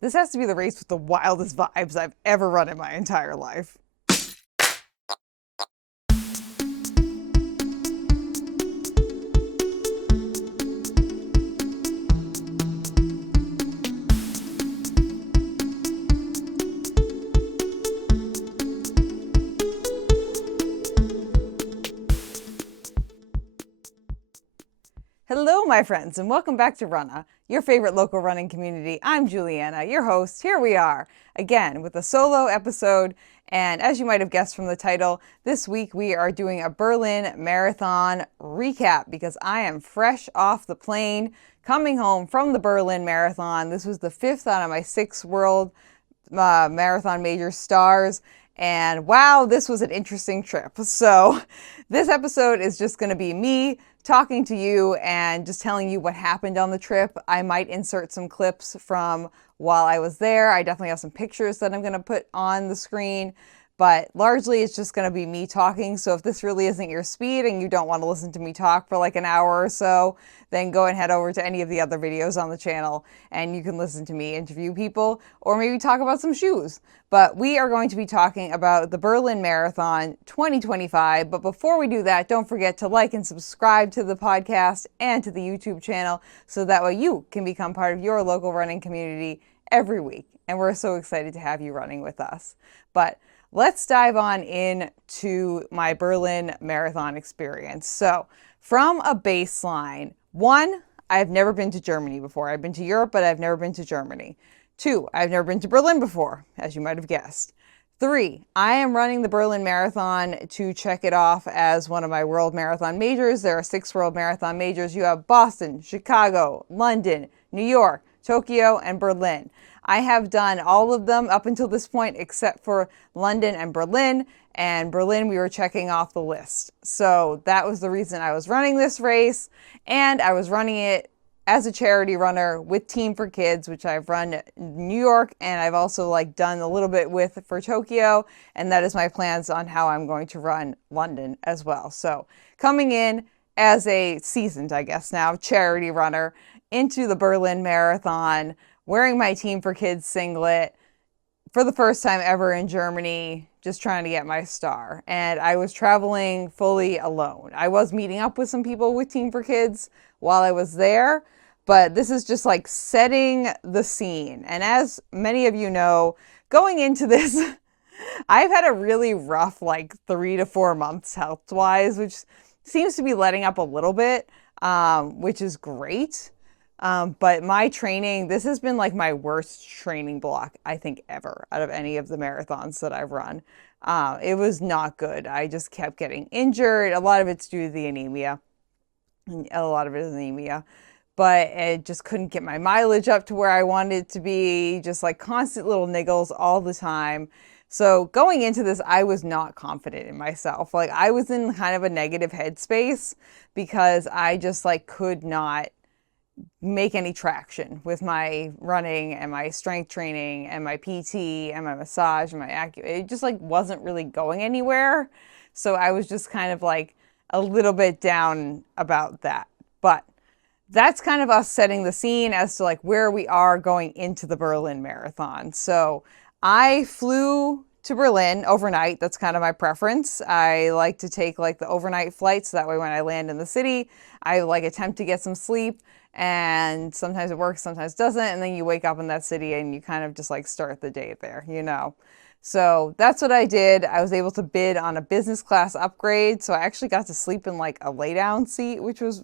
This has to be the race with the wildest vibes I've ever run in my entire life. Hello, my friends, and welcome back to Runnah, your favorite local running community. I'm Juliana, your host. Here we are, again, with a solo episode. And as you might have guessed from the title, this week we are doing a Berlin Marathon recap because I am fresh off the plane, coming home from the Berlin Marathon. This was the fifth out of my 6 World Marathon Major stars. And wow, this was an interesting trip. So this episode is just going to be me talking to you and just telling you what happened on the trip. I might insert some clips from while I was there. I definitely have some pictures that I'm going to put on the screen, but largely it's just going to be me talking. So if this really isn't your speed and you don't want to listen to me talk for like an hour or so, then go and head over to any of the other videos on the channel and you can listen to me interview people or maybe talk about some shoes. But we are going to be talking about the Berlin Marathon 2025. But before we do that, don't forget to like and subscribe to the podcast and to the YouTube channel so that way you can become part of your local running community every week. And we're so excited to have you running with us. But let's dive on into my Berlin Marathon experience. So from a baseline, 1, I've never been to Germany before. I've been to Europe, but I've never been to Germany. 2, I've never been to Berlin before, as you might have guessed. 3, I am running the Berlin Marathon to check it off as one of my World Marathon Majors. There are 6 World Marathon Majors. You have Boston, Chicago, London, New York, Tokyo, and Berlin. I have done all of them up until this point except for London and Berlin. And Berlin, we were checking off the list. So that was the reason I was running this race. And I was running it as a charity runner with Team for Kids, which I've run in New York, and I've also done a little bit with for Tokyo, and that is my plans on how I'm going to run London as well. So coming in as a seasoned, I guess now, charity runner into the Berlin Marathon, wearing my Team for Kids singlet for the first time ever in Germany, just trying to get my star. And I was traveling fully alone. I was meeting up with some people with Team for Kids while I was there, but this is just setting the scene. And as many of you know, going into this, I've had a really rough 3 to 4 months health-wise, which seems to be letting up a little bit, which is great. But my training, this has been my worst training block, I think, ever out of any of the marathons that I've run. It was not good. I just kept getting injured. A lot of it's due to the anemia. A lot of it is anemia. But it just couldn't get my mileage up to where I wanted it to be. Just constant little niggles all the time. So going into this, I was not confident in myself. I was in kind of a negative headspace because I just could not make any traction with my running and my strength training and my PT and my massage and my it just wasn't really going anywhere. So I was just kind of a little bit down about that. But that's kind of us setting the scene as to where we are going into the Berlin Marathon. So I flew to Berlin overnight. That's kind of my preference. I like to take the overnight flights. So that way when I land in the city, I attempt to get some sleep. And sometimes it works, sometimes it doesn't. And then you wake up in that city and you kind of just start the day there, So that's what I did. I was able to bid on a business class upgrade. So I actually got to sleep in a lay down seat, which was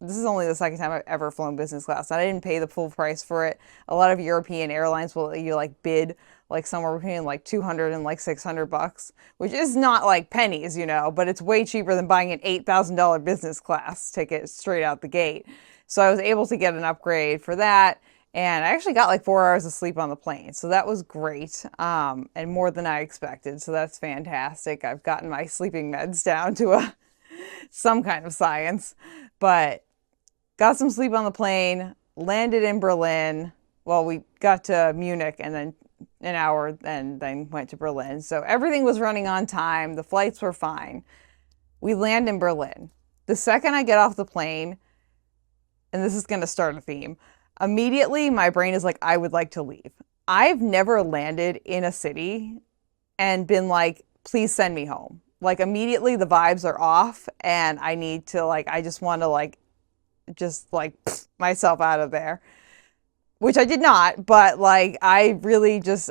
this is only the second time I've ever flown business class. And I didn't pay the full price for it. A lot of European airlines will let you bid somewhere between $200 and $600, which is not pennies, but it's way cheaper than buying an $8,000 business class ticket straight out the gate. So I was able to get an upgrade for that. And I actually got 4 hours of sleep on the plane. So that was great. And more than I expected. So that's fantastic. I've gotten my sleeping meds down to some kind of science. But got some sleep on the plane, landed in Berlin. Well, we got to Munich and then an hour and then went to Berlin. So everything was running on time. The flights were fine. We land in Berlin. The second I get off the plane, and this is going to start a theme, immediately my brain is like, I would like to leave. I've never landed in a city and been like, please send me home. Like immediately the vibes are off and I need to like, I just want to like, just like myself out of there, which I did not, but like I really just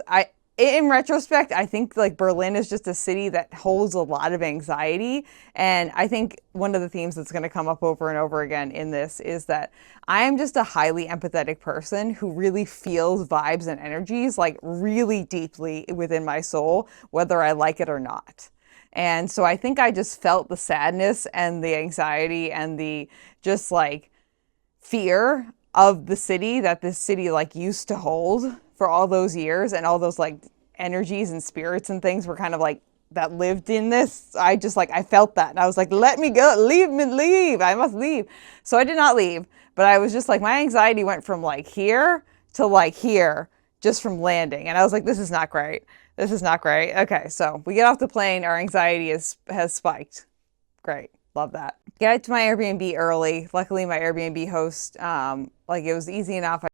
in retrospect, I think like Berlin is just a city that holds a lot of anxiety. And I think one of the themes that's going to come up over and over again in this is that I am just a highly empathetic person who really feels vibes and energies like really deeply within my soul, whether I like it or not. And so I think I just felt the sadness and the anxiety and the just like fear of the city that this city like used to hold for all those years, and all those like energies and spirits and things were kind of like that lived in this. I just like I felt that and I was like, let me go, leave me, leave, I must leave. So I did not leave, but I was just like, my anxiety went from like here to like here just from landing, and I was like, this is not great, this is not great. Okay, so we get off the plane, our anxiety has spiked. Great. Love that. Get to my Airbnb early. Luckily, my Airbnb host, like it was easy enough.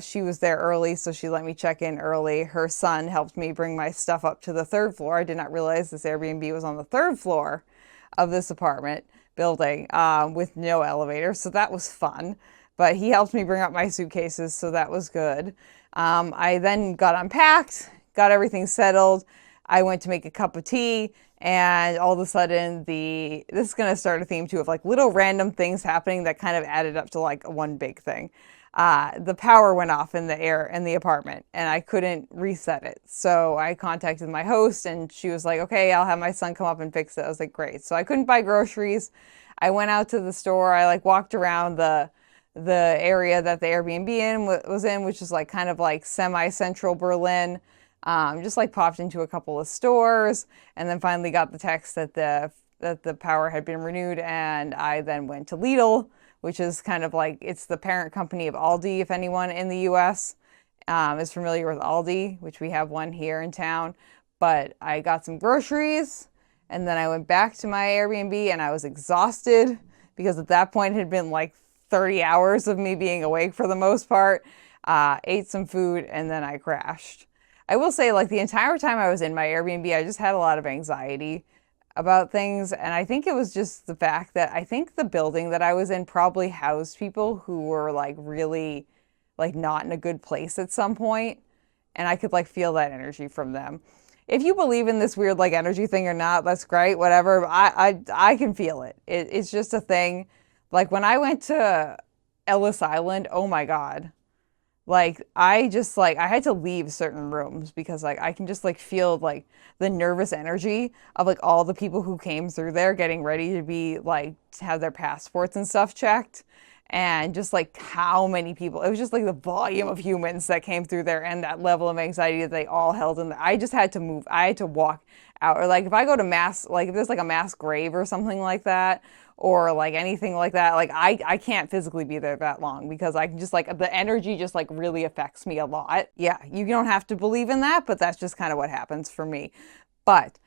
She was there early, so she let me check in early. Her son helped me bring my stuff up to the third floor. I did not realize this Airbnb was on the third floor of this apartment building with no elevator, so that was fun. But he helped me bring up my suitcases, so that was good. I then got unpacked, got everything settled. I went to make a cup of tea, and all of a sudden this is going to start a theme too of like little random things happening that kind of added up to like one big thing. The power went off in the apartment and I couldn't reset it. So I contacted my host and she was like, okay, I'll have my son come up and fix it. I was like, great. So I couldn't buy groceries. I went out to the store. I like walked around the area that the Airbnb was in, which is like kind of like semi-central Berlin. Just like popped into a couple of stores and then finally got the text that the power had been renewed, and I then went to Lidl, which is kind of like, it's the parent company of Aldi, if anyone in the US is familiar with Aldi, which we have one here in town. But I got some groceries and then I went back to my Airbnb and I was exhausted because at that point it had been like 30 hours of me being awake for the most part. Ate some food and then I crashed. I will say, like, the entire time I was in my Airbnb, I just had a lot of anxiety about things. And I think it was just the fact that I think the building that I was in probably housed people who were, like, really, like, not in a good place at some point. And I could, like, feel that energy from them. If you believe in this weird, like, energy thing or not, that's great, whatever. I can feel it. It's just a thing. Like, when I went to Ellis Island, oh my God. Like I just like I had to leave certain rooms because like I can just like feel like the nervous energy of like all the people who came through there getting ready to be like to have their passports and stuff checked, and just like how many people, it was just like the volume of humans that came through there and that level of anxiety that they all held in there. I just had to move. I had to walk out, or like if I go to mass, like if there's like a mass grave or something like that, or like anything like that, like I can't physically be there that long because I can just like the energy just like really affects me a lot. Yeah, you don't have to believe in that, but that's just kind of what happens for me. But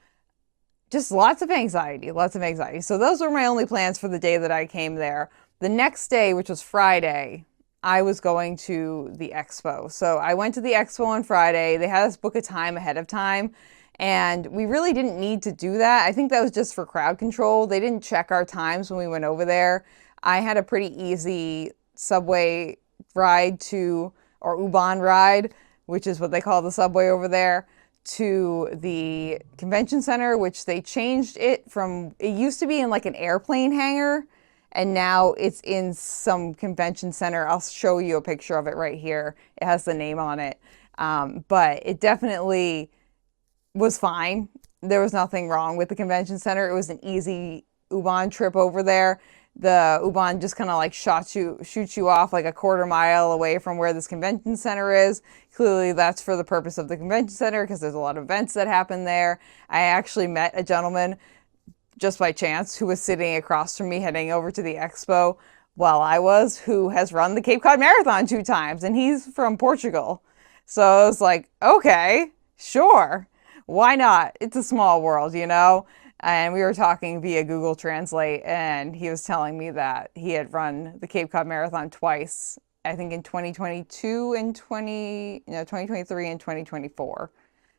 just lots of anxiety, lots of anxiety. So those were my only plans for the day that I came there. The next day, which was Friday, I was going to the expo. So I went to the expo on Friday. They had us book a time ahead of time. And we really didn't need to do that. I think that was just for crowd control. They didn't check our times when we went over there. I had a pretty easy subway ride to, or U-Bahn ride, which is what they call the subway over there, to the convention center, which they changed it from, it used to be in like an airplane hangar, and now it's in some convention center. I'll show you a picture of it right here. It has the name on it. But it definitely was fine. There was nothing wrong with the convention center. It was an easy U-Bahn trip over there. The U-Bahn just kind of like shoots you off like a quarter mile away from where this convention center is. Clearly that's for the purpose of the convention center because there's a lot of events that happen there. I actually met a gentleman just by chance who was sitting across from me heading over to the expo while I was, who has run the Cape Cod Marathon 2 times, and he's from Portugal. So I was like, okay, sure. Why not? It's a small world, you know? and we were talking via Google Translate, and he was telling me that he had run the Cape Cod Marathon twice, I think in 2022 and 2023 and 2024.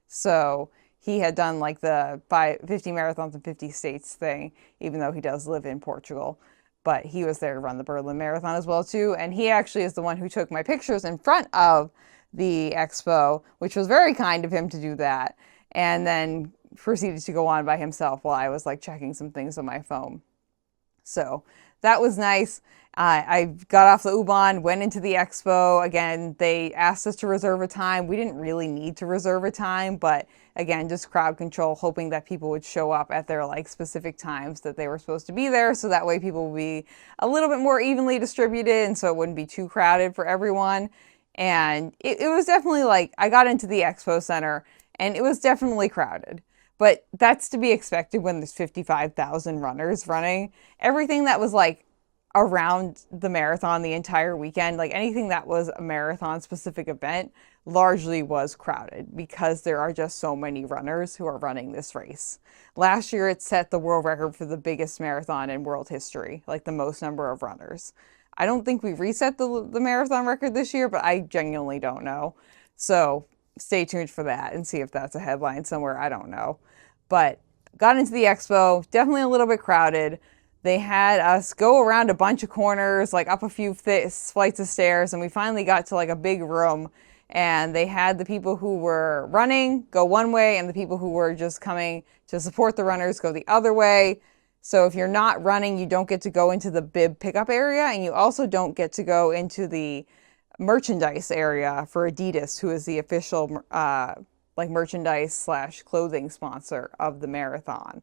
So he had done like the 50 marathons in 50 states thing, even though he does live in Portugal. But he was there to run the Berlin Marathon as well too, and he actually is the one who took my pictures in front of the expo, which was very kind of him to do that, and then proceeded to go on by himself while I was like checking some things on my phone. So that was nice. I got off the U-Bahn, went into the expo. Again, they asked us to reserve a time. We didn't really need to reserve a time, but again, just crowd control, hoping that people would show up at their like specific times that they were supposed to be there. So that way people would be a little bit more evenly distributed and so it wouldn't be too crowded for everyone. And it was definitely like, I got into the expo center and it was definitely crowded. But that's to be expected when there's 55,000 runners running. Everything that was like around the marathon the entire weekend, like anything that was a marathon specific event, largely was crowded because there are just so many runners who are running this race. Last year it set the world record for the biggest marathon in world history, like the most number of runners. I don't think we reset the marathon record this year, but I genuinely don't know. So stay tuned for that and see if that's a headline somewhere. I don't know. But got into the expo, definitely a little bit crowded. They had us go around a bunch of corners, like up a few flights of stairs, and we finally got to like a big room. And they had the people who were running go one way and the people who were just coming to support the runners go the other way. So if you're not running, you don't get to go into the bib pickup area, and you also don't get to go into the merchandise area for Adidas, who is the official like merchandise / clothing sponsor of the marathon.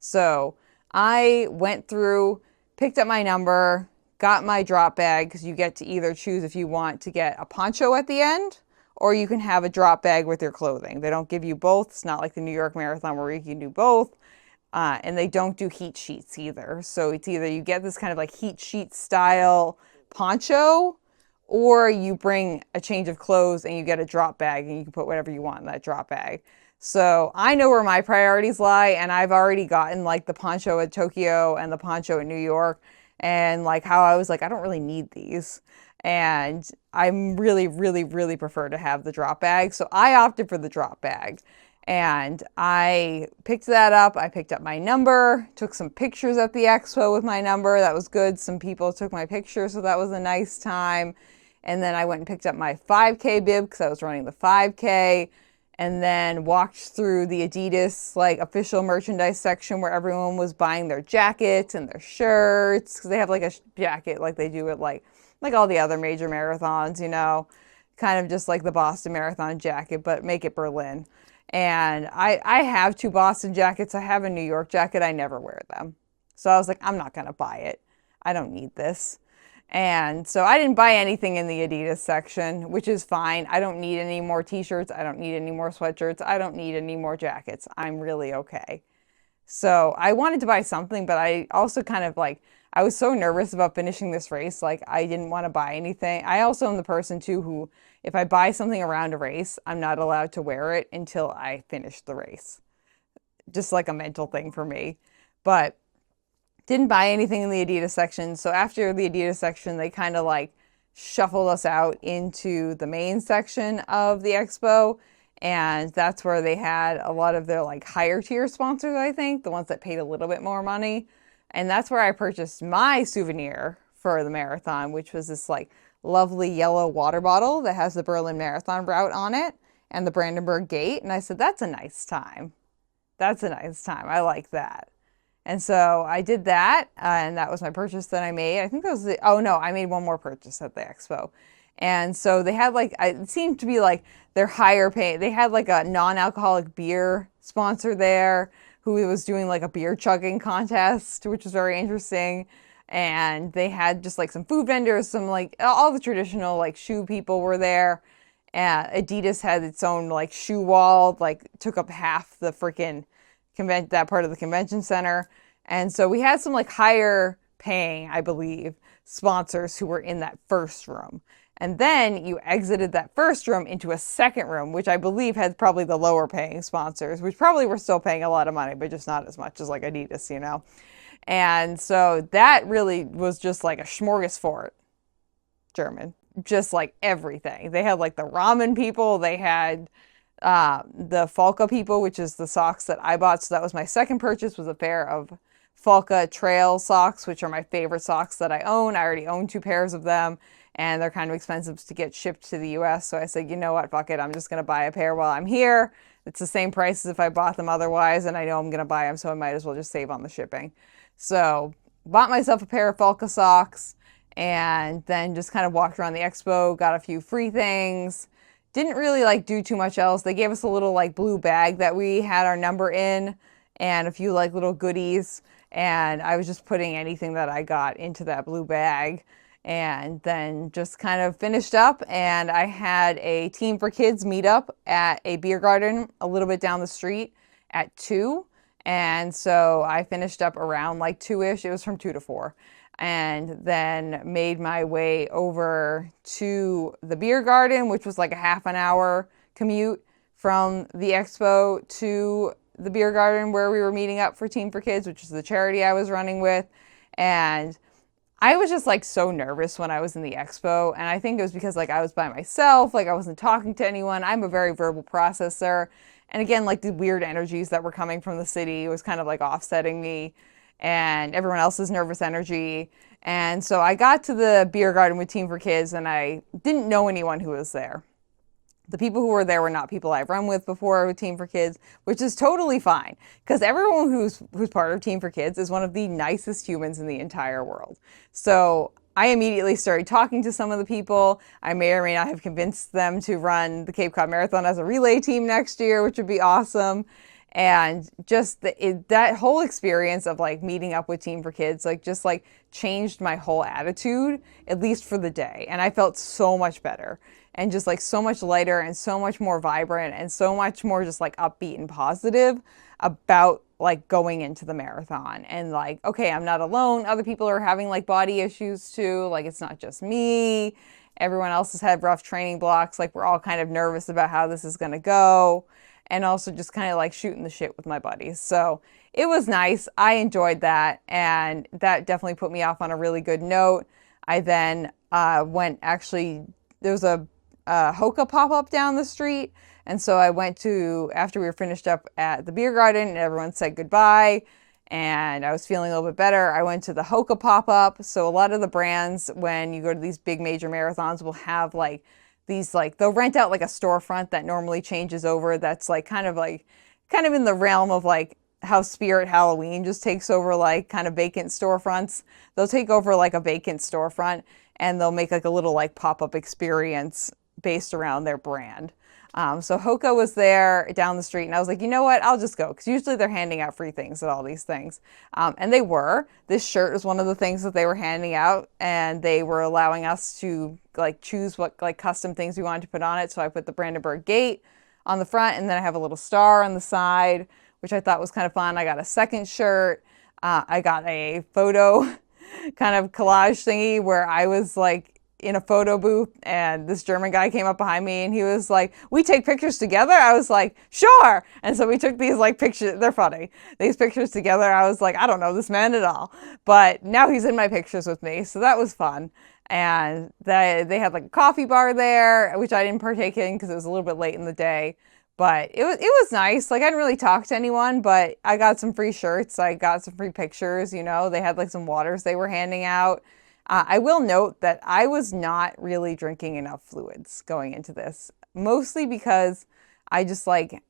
So I went through, picked up my number, got my drop bag, because you get to either choose if you want to get a poncho at the end or you can have a drop bag with your clothing. They don't give you both. It's not like the New York Marathon where you can do both. And they don't do heat sheets either. So it's either you get this kind of like heat sheet style poncho, or you bring a change of clothes and you get a drop bag and you can put whatever you want in that drop bag. So I know where my priorities lie, and I've already gotten like the poncho at Tokyo and the poncho at New York, and like how I was like, I don't really need these. And I'm really, really, really prefer to have the drop bag. So I opted for the drop bag. And I picked that up. I picked up my number, took some pictures at the expo with my number. That was good. Some people took my picture, so that was a nice time. And then I went and picked up my 5K bib because I was running the 5K, and then walked through the Adidas like official merchandise section where everyone was buying their jackets and their shirts, because they have like a jacket like they do at like all the other major marathons, you know, kind of just like the Boston Marathon jacket, but make it Berlin. And I have 2 Boston jackets. I have a New York jacket. I never wear them. So I was like, I'm not going to buy it. I don't need this. And so I didn't buy anything in the Adidas section, which is fine. I don't need any more t-shirts. I don't need any more sweatshirts. I don't need any more jackets. I'm really okay. So I wanted to buy something, but I also kind of like, I was so nervous about finishing this race. Like I didn't want to buy anything. I also am the person too who, if I buy something around a race, I'm not allowed to wear it until I finish the race. Just like a mental thing for me. But didn't buy anything in the Adidas section. So after the Adidas section, they kind of like shuffled us out into the main section of the expo. And that's where they had a lot of their like higher tier sponsors, I think, the ones that paid a little bit more money. And that's where I purchased my souvenir for the marathon, which was this like lovely yellow water bottle that has the Berlin Marathon route on it and the Brandenburg Gate. And I said, that's a nice time. That's a nice time. I like that. And so I did that, and that was my purchase that I made. I think that was oh no, I made one more purchase at the expo. And so they had like, it seemed to be like their higher pay. They had like a non-alcoholic beer sponsor there who was doing like a beer chugging contest, which was very interesting. And they had just like some food vendors, some like all the traditional like shoe people were there. Adidas had its own like shoe wall, like took up half the freaking that part of the convention center. And so we had some like higher paying, I believe, sponsors who were in that first room. And then you exited that first room into a second room, which I believe had probably the lower paying sponsors, which probably were still paying a lot of money, but just not as much as like Adidas, you know? And so that really was just like a smorgasbord, German, just like everything. They had like the ramen people, they had the Falca people, which is the socks that I bought. So that was my second purchase, was a pair of Falca trail socks, which are my favorite socks that I own. I already own 2 pairs of them, and they're kind of expensive to get shipped to the US. So I said, you know what, fuck it, I'm just going to buy a pair while I'm here. It's the same price as if I bought them otherwise, and I know I'm going to buy them, so I might as well just save on the shipping. So bought myself a pair of Falca socks, and then just kind of walked around the expo, got a few free things. Didn't really like do too much else. They gave us a little like blue bag that we had our number in, and a few like little goodies. And I was just putting anything that I got into that blue bag, and then just kind of finished up. And I had a Team for Kids meetup at a beer garden a little bit down the street at 2. And so I finished up around like 2-ish. It was from 2 to 4. And then made my way over to the beer garden, which was like a half an hour commute from the expo to the beer garden where we were meeting up for Team for Kids, which is the charity I was running with. And I was just like so nervous when I was in the expo. And I think it was because like I was by myself, like I wasn't talking to anyone. I'm a very verbal processor. And again, like the weird energies that were coming from the city was kind of like offsetting me and everyone else's nervous energy. And so I got to the beer garden with Team for Kids, and I didn't know anyone who was there. The people who were there were not people I've run with before with Team for Kids, which is totally fine, because everyone who's part of Team for Kids is one of the nicest humans in the entire world. So I immediately started talking to some of the people. I may or may not have convinced them to run the Cape Cod Marathon as a relay team next year, which would be awesome. And just that whole experience of like meeting up with Team for Kids, like just like changed my whole attitude, at least for the day. And I felt so much better and just like so much lighter and so much more vibrant and so much more just like upbeat and positive about like going into the marathon. And like, okay, I'm not alone. Other people are having like body issues too. Like it's not just me. Everyone else has had rough training blocks. Like we're all kind of nervous about how this is going to go. And also just kind of like shooting the shit with my buddies. So it was nice. I enjoyed that. And that definitely put me off on a really good note. I then went, actually, there was a Hoka pop-up down the street. And so I went to, after we were finished up at the beer garden and everyone said goodbye and I was feeling a little bit better, I went to the Hoka pop-up. So a lot of the brands, when you go to these big major marathons, will have like these, like they'll rent out like a storefront that normally changes over, that's like kind of in the realm of like how Spirit Halloween just takes over like kind of vacant storefronts. They'll take over like a vacant storefront and they'll make like a little like pop-up experience based around their brand. So Hoka was there down the street and I was like, you know what, I'll just go, because usually they're handing out free things at all these things. And they were. This shirt was one of the things that they were handing out, and they were allowing us to like choose what like custom things we wanted to put on it. So I put the Brandenburg Gate on the front, and then I have a little star on the side, which I thought was kind of fun. I got a second shirt. I got a photo kind of collage thingy where I was like in a photo booth and this German guy came up behind me and he was like, we take pictures together? I was like, sure. And so we took these like pictures, they're funny, these pictures together. I was like, I don't know this man at all, but now he's in my pictures with me. So that was fun. And they had like a coffee bar there, which I didn't partake in because it was a little bit late in the day, but it was nice. Like I didn't really talk to anyone, but I got some free shirts. I got some free pictures, you know, they had like some waters they were handing out. I will note that I was not really drinking enough fluids going into this, mostly because I just like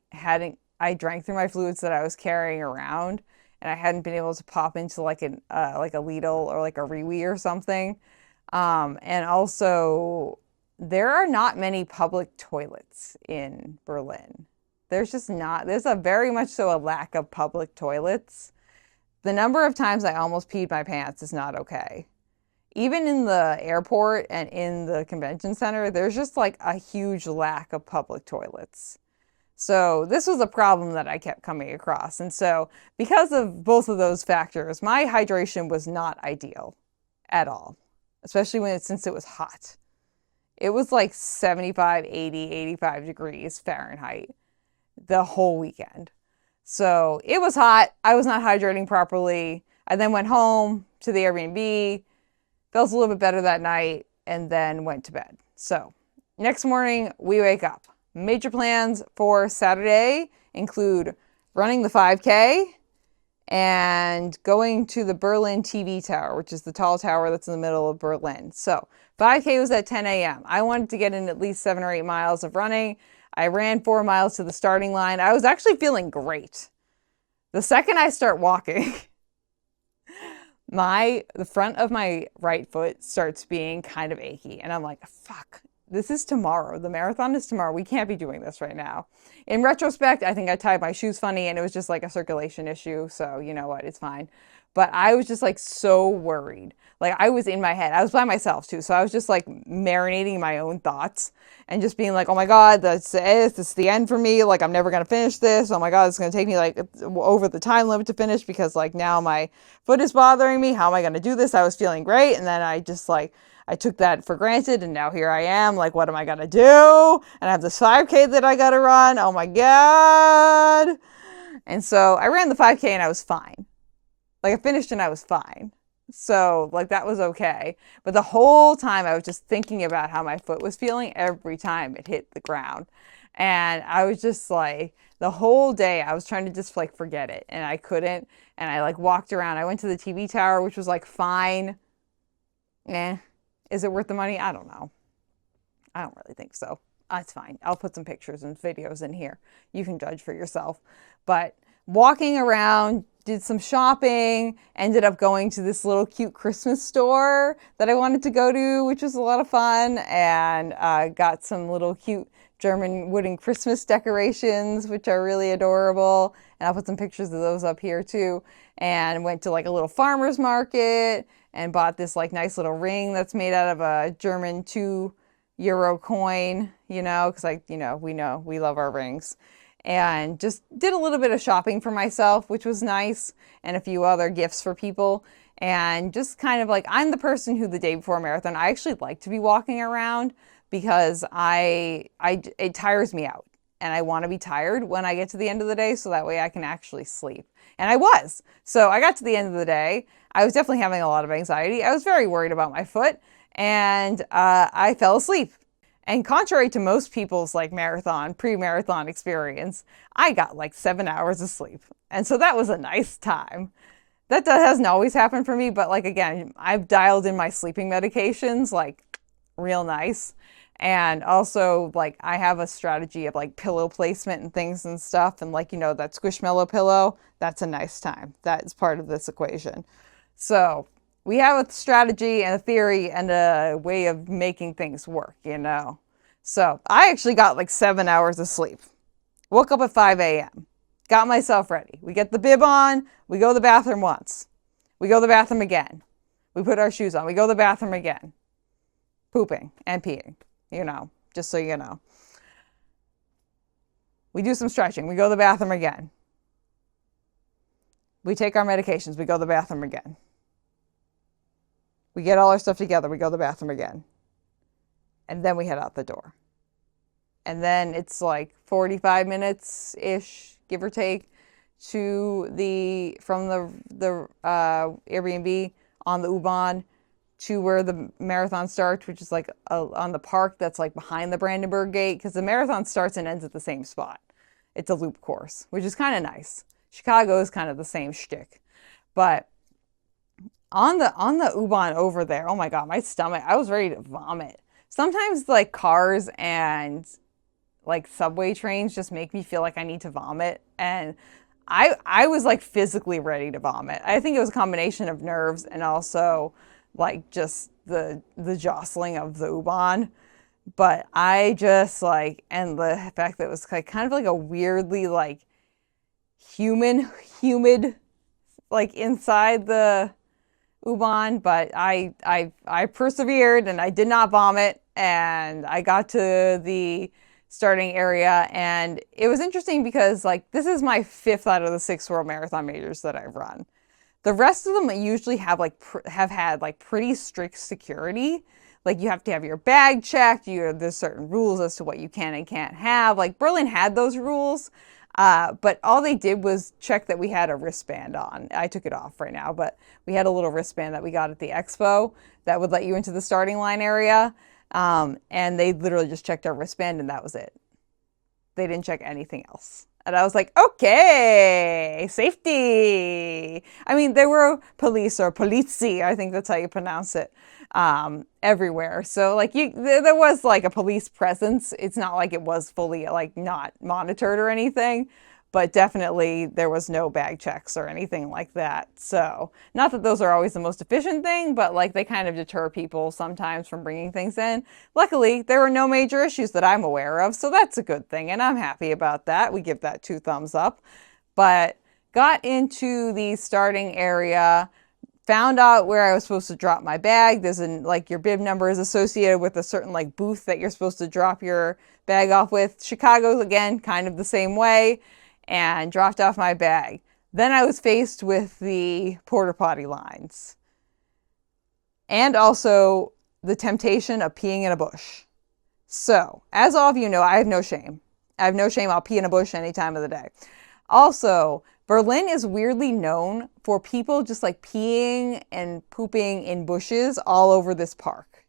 I drank through my fluids that I was carrying around, and I hadn't been able to pop into like a Lidl or like a Rewe or something. And also, there are not many public toilets in Berlin. There's a very much so a lack of public toilets. The number of times I almost peed my pants is not okay. Even in the airport and in the convention center, there's just like a huge lack of public toilets. So this was a problem that I kept coming across. And so because of both of those factors, my hydration was not ideal at all, especially since it was hot. It was like 75, 80, 85 degrees Fahrenheit the whole weekend. So it was hot. I was not hydrating properly. I then went home to the Airbnb, felt a little bit better that night, and then went to bed. So next morning, we wake up. Major plans for Saturday include running the 5K and going to the Berlin TV tower, which is the tall tower that's in the middle of Berlin. So 5K was at 10 a.m. I wanted to get in at least 7 or 8 miles of running. I ran 4 miles to the starting line. I was actually feeling great. The second I start walking, the front of my right foot starts being kind of achy. And I'm like, fuck, this is tomorrow. The marathon is tomorrow. We can't be doing this right now. In retrospect, I think I tied my shoes funny and it was just like a circulation issue. So you know what, it's fine. But I was just like so worried. Like I was in my head. I was by myself too. So I was just like marinating my own thoughts and just being like, oh my God, that's it. This is the end for me. Like I'm never going to finish this. Oh my God, it's going to take me like over the time limit to finish because like now my foot is bothering me. How am I going to do this? I was feeling great. And then I just like, I took that for granted and now here I am. Like, what am I going to do? And I have this 5K that I got to run. Oh my God. And so I ran the 5K and I was fine. Like I finished and I was fine. So like that was okay. But the whole time I was just thinking about how my foot was feeling every time it hit the ground. And I was just like, the whole day I was trying to just like forget it and I couldn't. And I like walked around. I went to the TV tower, which was like fine. Is it worth the money? I don't know. I don't really think so. It's fine. I'll put some pictures and videos in here. You can judge for yourself. But walking around, did some shopping, ended up going to this little cute Christmas store that I wanted to go to, which was a lot of fun, and got some little cute German wooden Christmas decorations, which are really adorable. And I'll put some pictures of those up here too. And went to like a little farmer's market and bought this like nice little ring that's made out of a German €2 coin, because like, we love our rings. And just did a little bit of shopping for myself, which was nice, and a few other gifts for people. And just kind of like, I'm the person who the day before a marathon, I actually like to be walking around because it tires me out. And I want to be tired when I get to the end of the day so that way I can actually sleep. And I was. So I got to the end of the day. I was definitely having a lot of anxiety. I was very worried about my foot and I fell asleep. And contrary to most people's like pre-marathon experience, I got like 7 hours of sleep. And so that was a nice time. That hasn't always happened for me, but like, again, I've dialed in my sleeping medications like real nice. And also like I have a strategy of like pillow placement and things and stuff. And like, that Squishmallow pillow, that's a nice time. That is part of this equation. So we have a strategy and a theory and a way of making things work, So I actually got like 7 hours of sleep. Woke up at 5 a.m. Got myself ready. We get the bib on. We go to the bathroom once. We go to the bathroom again. We put our shoes on. We go to the bathroom again. Pooping and peeing, just so you know. We do some stretching. We go to the bathroom again. We take our medications. We go to the bathroom again. We get all our stuff together. We go to the bathroom again. And then we head out the door. And then it's like 45 minutes-ish, give or take, from the Airbnb on the U-Bahn to where the marathon starts, which is like on the park that's like behind the Brandenburg Gate, because the marathon starts and ends at the same spot. It's a loop course, which is kind of nice. Chicago is kind of the same shtick. But on the U-Bahn over there, oh my God, my stomach, I was ready to vomit. Sometimes like cars and like subway trains just make me feel like I need to vomit. And I was like physically ready to vomit. I think it was a combination of nerves and also like just the jostling of the U-Bahn. But I just like, and the fact that it was like kind of like a weirdly like humid, like inside the U-Bahn, but I persevered and I did not vomit, and I got to the starting area, and it was interesting because like this is my 5th out of the 6 World Marathon Majors that I've run. The rest of them usually have had like pretty strict security. Like you have to have your bag checked. There's certain rules as to what you can and can't have. Like Berlin had those rules, but all they did was check that we had a wristband on. I took it off right now, but we had a little wristband that we got at the expo that would let you into the starting line area. And they literally just checked our wristband and that was it. They didn't check anything else. And I was like, okay, safety. I mean, there were police or polizi, I think that's how you pronounce it, everywhere. So like there was like a police presence. It's not like it was fully like not monitored or anything, but definitely there was no bag checks or anything like that. So not that those are always the most efficient thing, but like they kind of deter people sometimes from bringing things in. Luckily, there were no major issues that I'm aware of, so that's a good thing, and I'm happy about that. We give that 2 thumbs up. But got into the starting area, found out where I was supposed to drop my bag. There's like your bib number is associated with a certain like booth that you're supposed to drop your bag off with. Chicago, again, kind of the same way, and dropped off my bag. Then I was faced with the porta potty lines and also the temptation of peeing in a bush. So, as all of you know, I have no shame. I have no shame. I'll pee in a bush any time of the day. Also, Berlin is weirdly known for people just like peeing and pooping in bushes all over this park.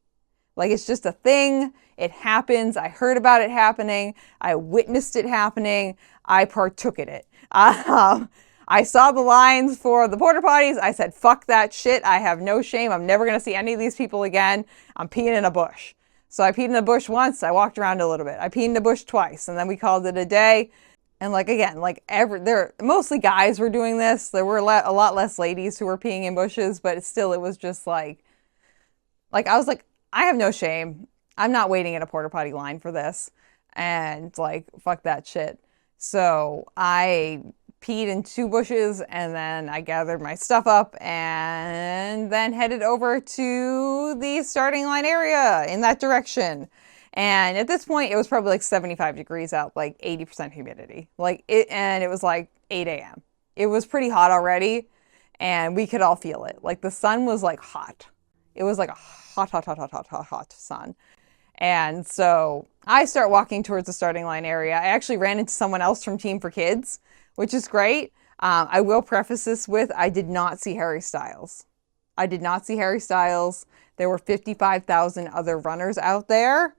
Like it's just a thing. It happens. I heard about it happening. I witnessed it happening. I partook in it. I saw the lines for the porta potties. I said, fuck that shit. I have no shame. I'm never going to see any of these people again. I'm peeing in a bush. So I peed in a bush once. I walked around a little bit. I peed in a bush twice, and then we called it a day. And like, again, like mostly guys were doing this. There were a lot less ladies who were peeing in bushes, but still, it was just like I was like, I have no shame. I'm not waiting in a porta potty line for this. And like, fuck that shit. So I peed in 2 bushes, and then I gathered my stuff up and then headed over to the starting line area in that direction. And at this point, it was probably like 75 degrees out, like 80% humidity. And it was like 8 a.m. It was pretty hot already, and we could all feel it. Like the sun was like hot. It was like a hot sun. And so I start walking towards the starting line area. I actually ran into someone else from Team for Kids, which is great. I will preface this with, I did not see Harry Styles. I did not see Harry Styles. There were 55,000 other runners out there.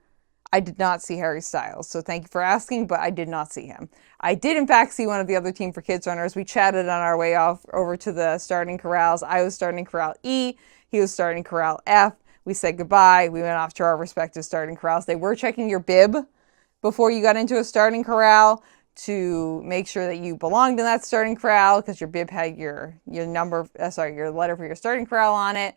I did not see Harry Styles. So thank you for asking, but I did not see him. I did in fact see one of the other Team for Kids runners. We chatted on our way off over to the starting corrals. I was starting corral E. He was starting corral F. We said goodbye. We went off to our respective starting corrals. They were checking your bib before you got into a starting corral to make sure that you belonged in that starting corral, because your bib had your letter for your starting corral on it.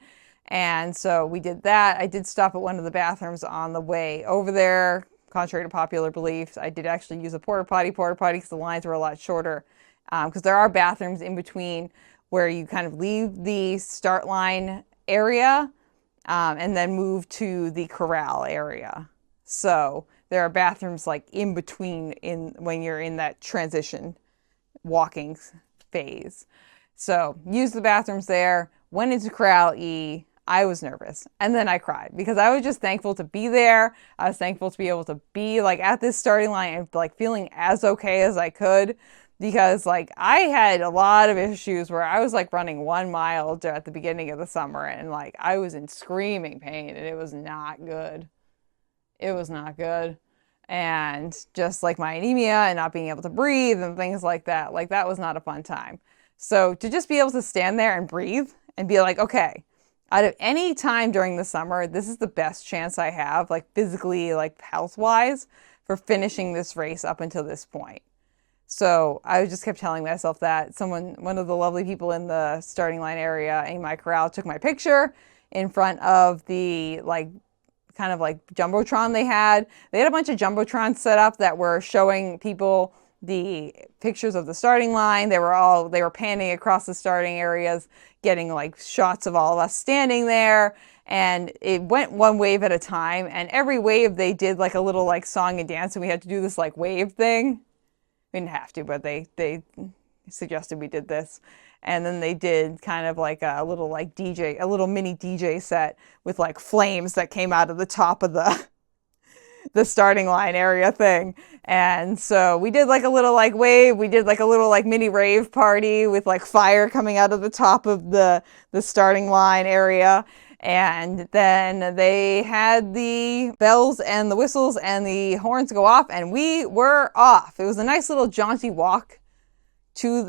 And so we did that. I did stop at one of the bathrooms on the way over there. Contrary to popular belief, I did actually use a porta potty because the lines were a lot shorter. Because there are bathrooms in between where you kind of leave the start line area and then move to the corral area. So there are bathrooms like in between when you're in that transition walking phase. So use the bathrooms there, went into corral E. I was nervous, and then I cried because I was just thankful to be there. I was thankful to be able to be like at this starting line and like feeling as okay as I could, because like I had a lot of issues where I was like running 1 mile at the beginning of the summer, and like I was in screaming pain, and it was not good. It was not good. And just like my anemia and not being able to breathe and things like that was not a fun time. So to just be able to stand there and breathe and be like, okay, out of any time during the summer, this is the best chance I have, like physically, like health-wise, for finishing this race up until this point. So I just kept telling myself that. One of the lovely people in the starting line area in my corral took my picture in front of the like kind of like Jumbotron they had. They had a bunch of Jumbotrons set up that were showing people the pictures of the starting line. They were panning across the starting areas, getting like shots of all of us standing there. And it went one wave at a time. And every wave they did like a little like song and dance. And we had to do this like wave thing. We didn't have to, but they suggested we did this. And then they did kind of like a little like DJ, a little mini DJ set with like flames that came out of the top of the starting line area thing. And so we did like a little like wave, we did like a little like mini rave party with like fire coming out of the top of the starting line area. And then they had the bells and the whistles and the horns go off, and we were off. It was a nice little jaunty walk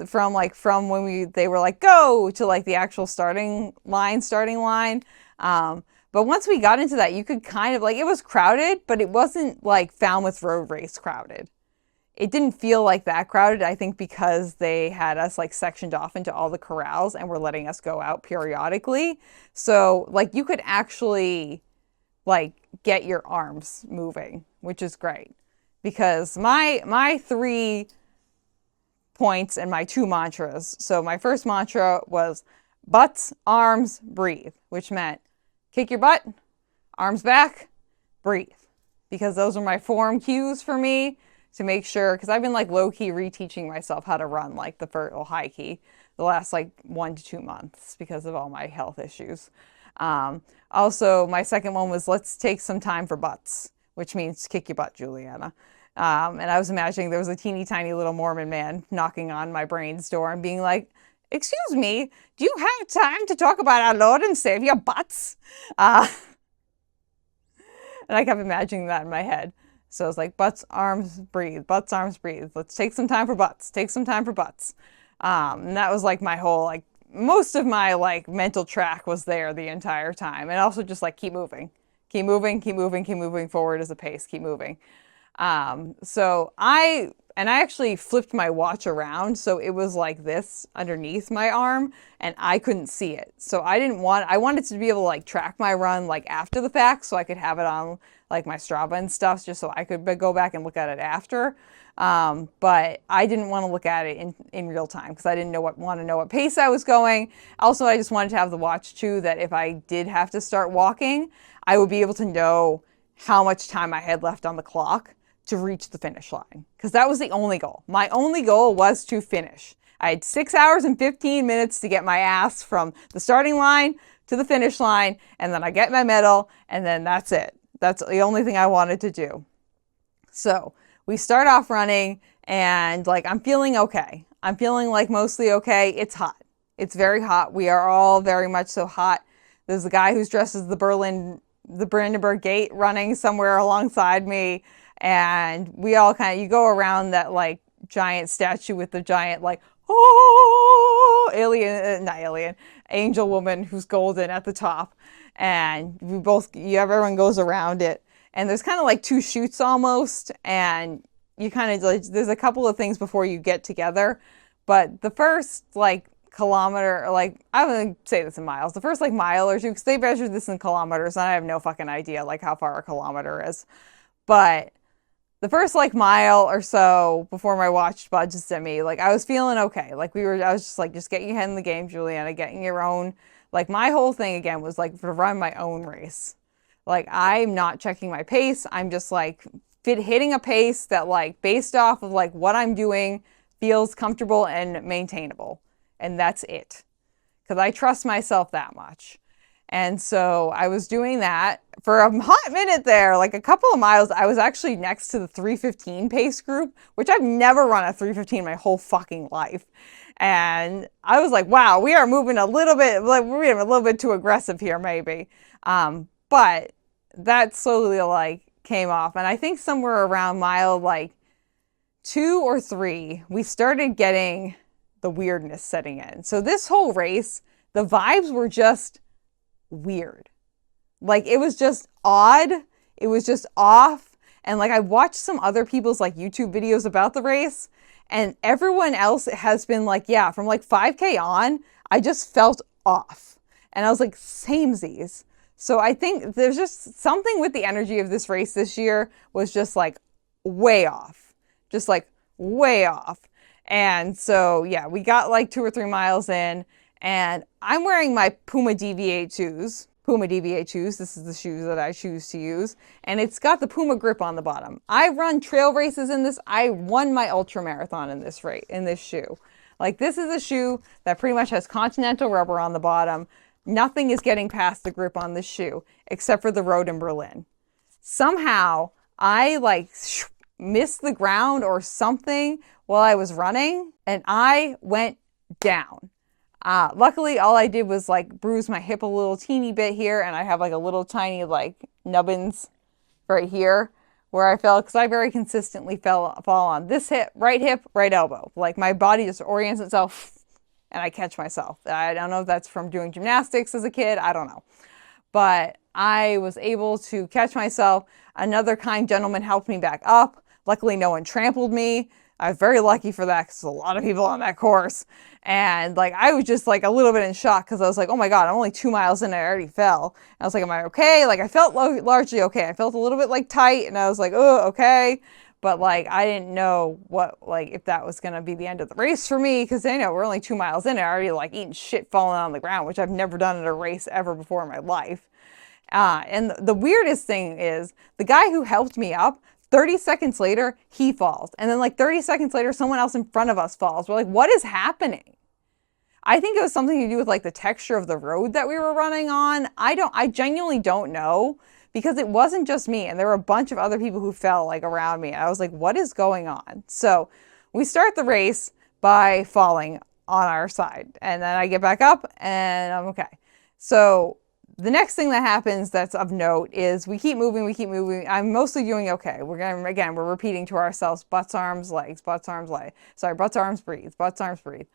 from when they were like go to like the actual starting line. But once we got into that, you could kind of like, it was crowded, but it wasn't like Falmouth Road Race crowded. It didn't feel like that crowded, I think, because they had us like sectioned off into all the corrals and were letting us go out periodically. So like you could actually like get your arms moving, which is great. Because my 3 points and my 2 mantras. So my first mantra was butts, arms, breathe, which meant kick your butt, arms back, breathe. Because those are my form cues for me to make sure, because I've been like low-key reteaching myself how to run like high key the last like 1 to 2 months because of all my health issues. Also, my second one was let's take some time for butts, which means kick your butt, Juliana. And I was imagining there was a teeny tiny little Mormon man knocking on my brain's door and being like, excuse me, do you have time to talk about our Lord and Savior butts? And I kept imagining that in my head. So I was like, butts, arms, breathe. Butts, arms, breathe. Let's take some time for butts. Take some time for butts. And that was like my whole, like, most of my like mental track was there the entire time. And also just like keep moving. Keep moving, keep moving, keep moving forward as a pace. Keep moving. So I actually flipped my watch around, so it was like this underneath my arm, and I couldn't see it. So I wanted to be able to like track my run like after the fact, so I could have it on like my Strava and stuff, just so I could go back and look at it after. But I didn't want to look at it in real time because I didn't want to know what pace I was going. Also, I just wanted to have the watch too, that if I did have to start walking, I would be able to know how much time I had left on the clock to reach the finish line, because that was the only goal. My only goal was to finish. I had 6 hours and 15 minutes to get my ass from the starting line to the finish line, and then I get my medal, and then that's it. That's the only thing I wanted to do. So we start off running, and like I'm feeling okay. I'm feeling like mostly okay. It's hot. It's very hot. We are all very much so hot. There's a guy who's dressed as the Brandenburg Gate running somewhere alongside me. And we all you go around that like giant statue with the giant like, oh, angel woman who's golden at the top. And everyone goes around it. And there's kind of like 2 chutes almost. And you kind of like, there's a couple of things before you get together. But the first like kilometer, like I'm going to say this in miles, the first like mile or 2, because they measured this in kilometers. And I have no fucking idea like how far a kilometer is. But the first like mile or so before my watch budgets at me, like I was feeling okay. Like I was just like, just get your head in the game, Juliana, getting your own, like my whole thing again was like to run my own race. Like I'm not checking my pace. I'm just like hitting a pace that like based off of like what I'm doing feels comfortable and maintainable. And that's it. Because I trust myself that much. And so I was doing that for a hot minute there, like a couple of miles. I was actually next to the 3:15 pace group, which I've never run a 3:15 my whole fucking life. And I was like, wow, we are moving a little bit, like we're being a little bit too aggressive here, maybe. But that slowly like came off. And I think somewhere around mile like 2 or 3, we started getting the weirdness setting in. So this whole race, the vibes were just weird. Like it was just odd. It was just off. And like I watched some other people's like YouTube videos about the race, and everyone else has been like, yeah, from like 5K on, I just felt off. And I was like, samesies. So I think there's just something with the energy of this race this year was just like way off. Just like way off. And so yeah, we got like 2 or 3 miles in, and I'm wearing my Puma DV8 2s. This is the shoes that I choose to use. And it's got the Puma grip on the bottom. I run trail races in this. I won my ultra marathon in this shoe. Like, this is a shoe that pretty much has continental rubber on the bottom. Nothing is getting past the grip on this shoe except for the road in Berlin. Somehow I like missed the ground or something while I was running and I went down. Luckily, all I did was like bruise my hip a little teeny bit here, and I have like a little tiny like nubbins right here where I fell, because I very consistently fall on this hip, right elbow. Like, my body just orients itself and I catch myself. I don't know if that's from doing gymnastics as a kid. I don't know. But I was able to catch myself. Another kind gentleman helped me back up. Luckily, no one trampled me. I was very lucky for that because there's a lot of people on that course. And like, I was just like a little bit in shock because I was like, oh my God, I'm only 2 miles in and I already fell. And I was like, am I okay? Like, I felt largely okay. I felt a little bit like tight and I was like, oh, okay. But like, I didn't know what, like, if that was going to be the end of the race for me, because I know we're only 2 miles in and I already like eating shit falling on the ground, which I've never done in a race ever before in my life. And the weirdest thing is the guy who helped me up, 30 seconds later, he falls. And then like 30 seconds later, someone else in front of us falls. We're like, what is happening? I think it was something to do with like the texture of the road that we were running on. I genuinely don't know, because it wasn't just me. And there were a bunch of other people who fell like around me. I was like, what is going on? So we start the race by falling on our side. And then I get back up and I'm okay. So the next thing that happens that's of note is we keep moving. I'm mostly doing okay. We're repeating to ourselves, butts, arms, legs, butts, arms, legs. Sorry, butts, arms, breathe, butts, arms, breathe.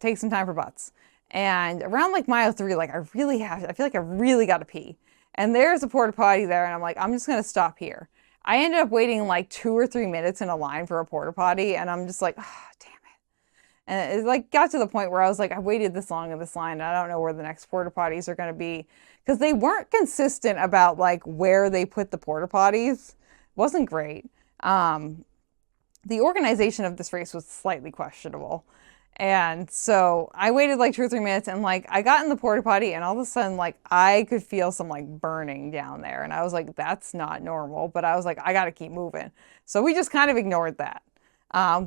Take some time for butts. And around like mile 3, like I feel like I really got to pee. And there's a porta potty there and I'm like, I'm just going to stop here. I ended up waiting like 2 or 3 minutes in a line for a porta potty and I'm just like, oh, damn it. And it like got to the point where I was like, I waited this long in this line and I don't know where the next porta potties are going to be, because they weren't consistent about like where they put the porta potties. It wasn't great. The organization of this race was slightly questionable. And so I waited like 2 or 3 minutes and like I got in the porta potty and all of a sudden like I could feel some like burning down there. And I was like, that's not normal. But I was like, I got to keep moving. So we just kind of ignored that.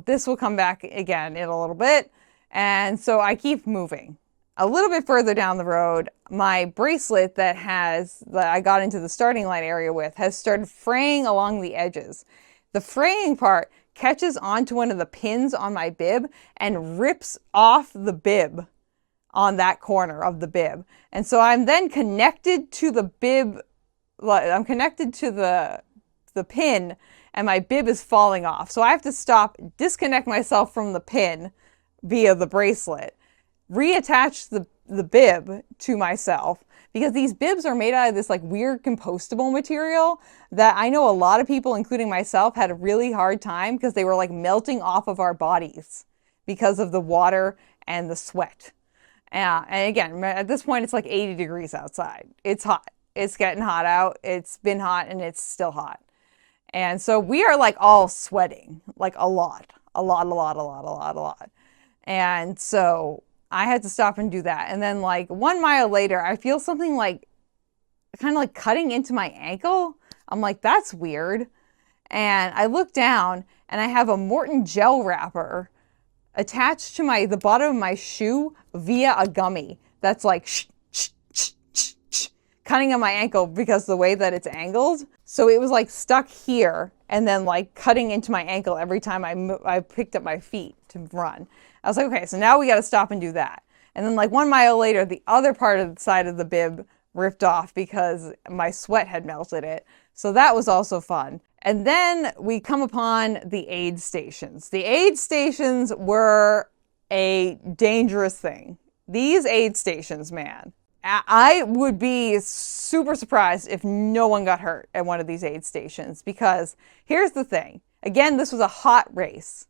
This will come back again in a little bit. And so I keep moving. A little bit further down the road, my bracelet that I got into the starting line area with has started fraying along the edges. The fraying part catches onto one of the pins on my bib and rips off the bib on that corner of the bib. And so I'm then connected to the bib, I'm connected to the pin, and my bib is falling off. So I have to stop, disconnect myself from the pin via the bracelet, reattach the bib to myself, because these bibs are made out of this like weird compostable material that I know a lot of people, including myself, had a really hard time because they were like melting off of our bodies because of the water and the sweat. And again, at this point, it's like 80 degrees outside. It's hot. It's getting hot out. It's been hot and it's still hot. And so we are like all sweating, like a lot. And so I had to stop and do that. And then like 1 mile later, I feel something like kind of like cutting into my ankle. I'm like, that's weird. And I look down and I have a Morton gel wrapper attached to the bottom of my shoe via a gummy that's like cutting on my ankle because of the way that it's angled. So it was like stuck here and then like cutting into my ankle every time I picked up my feet to run. I was like, okay, so now we got to stop and do that. And then like 1 mile later, the other part of the side of the bib ripped off because my sweat had melted it. So that was also fun. And then we come upon the aid stations. The aid stations were a dangerous thing. These aid stations, man, I would be super surprised if no one got hurt at one of these aid stations, because here's the thing. Again, this was a hot race.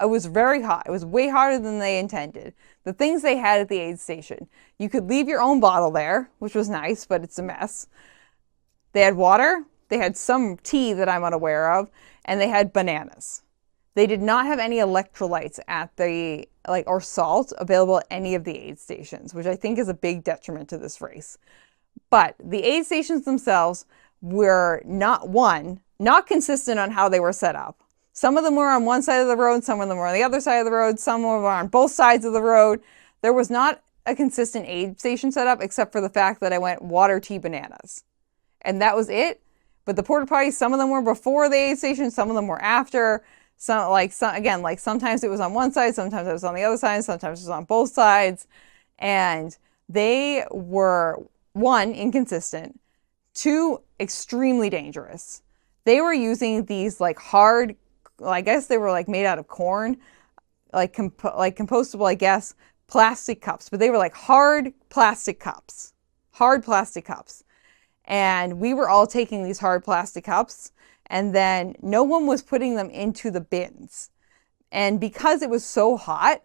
It was very hot. It was way hotter than they intended. The things they had at the aid station, you could leave your own bottle there, which was nice, but it's a mess. They had water. They had some tea that I'm unaware of, and they had bananas. They did not have any electrolytes at the, or salt available at any of the aid stations, which I think is a big detriment to this race. But the aid stations themselves were not consistent on how they were set up. Some of them were on one side of the road, some of them were on the other side of the road, some were on both sides of the road. There was not a consistent aid station set up except for the fact that I went water, tea, bananas. And that was it. But the porta potties, some of them were before the aid station, some of them were after. Sometimes it was on one side, sometimes it was on the other side, sometimes it was on both sides. And they were, one, inconsistent, two, extremely dangerous. They were using these like hard, I guess they were like made out of corn, like compostable, I guess, plastic cups, but they were like hard plastic cups. And we were all taking these hard plastic cups, and then no one was putting them into the bins. And because it was so hot,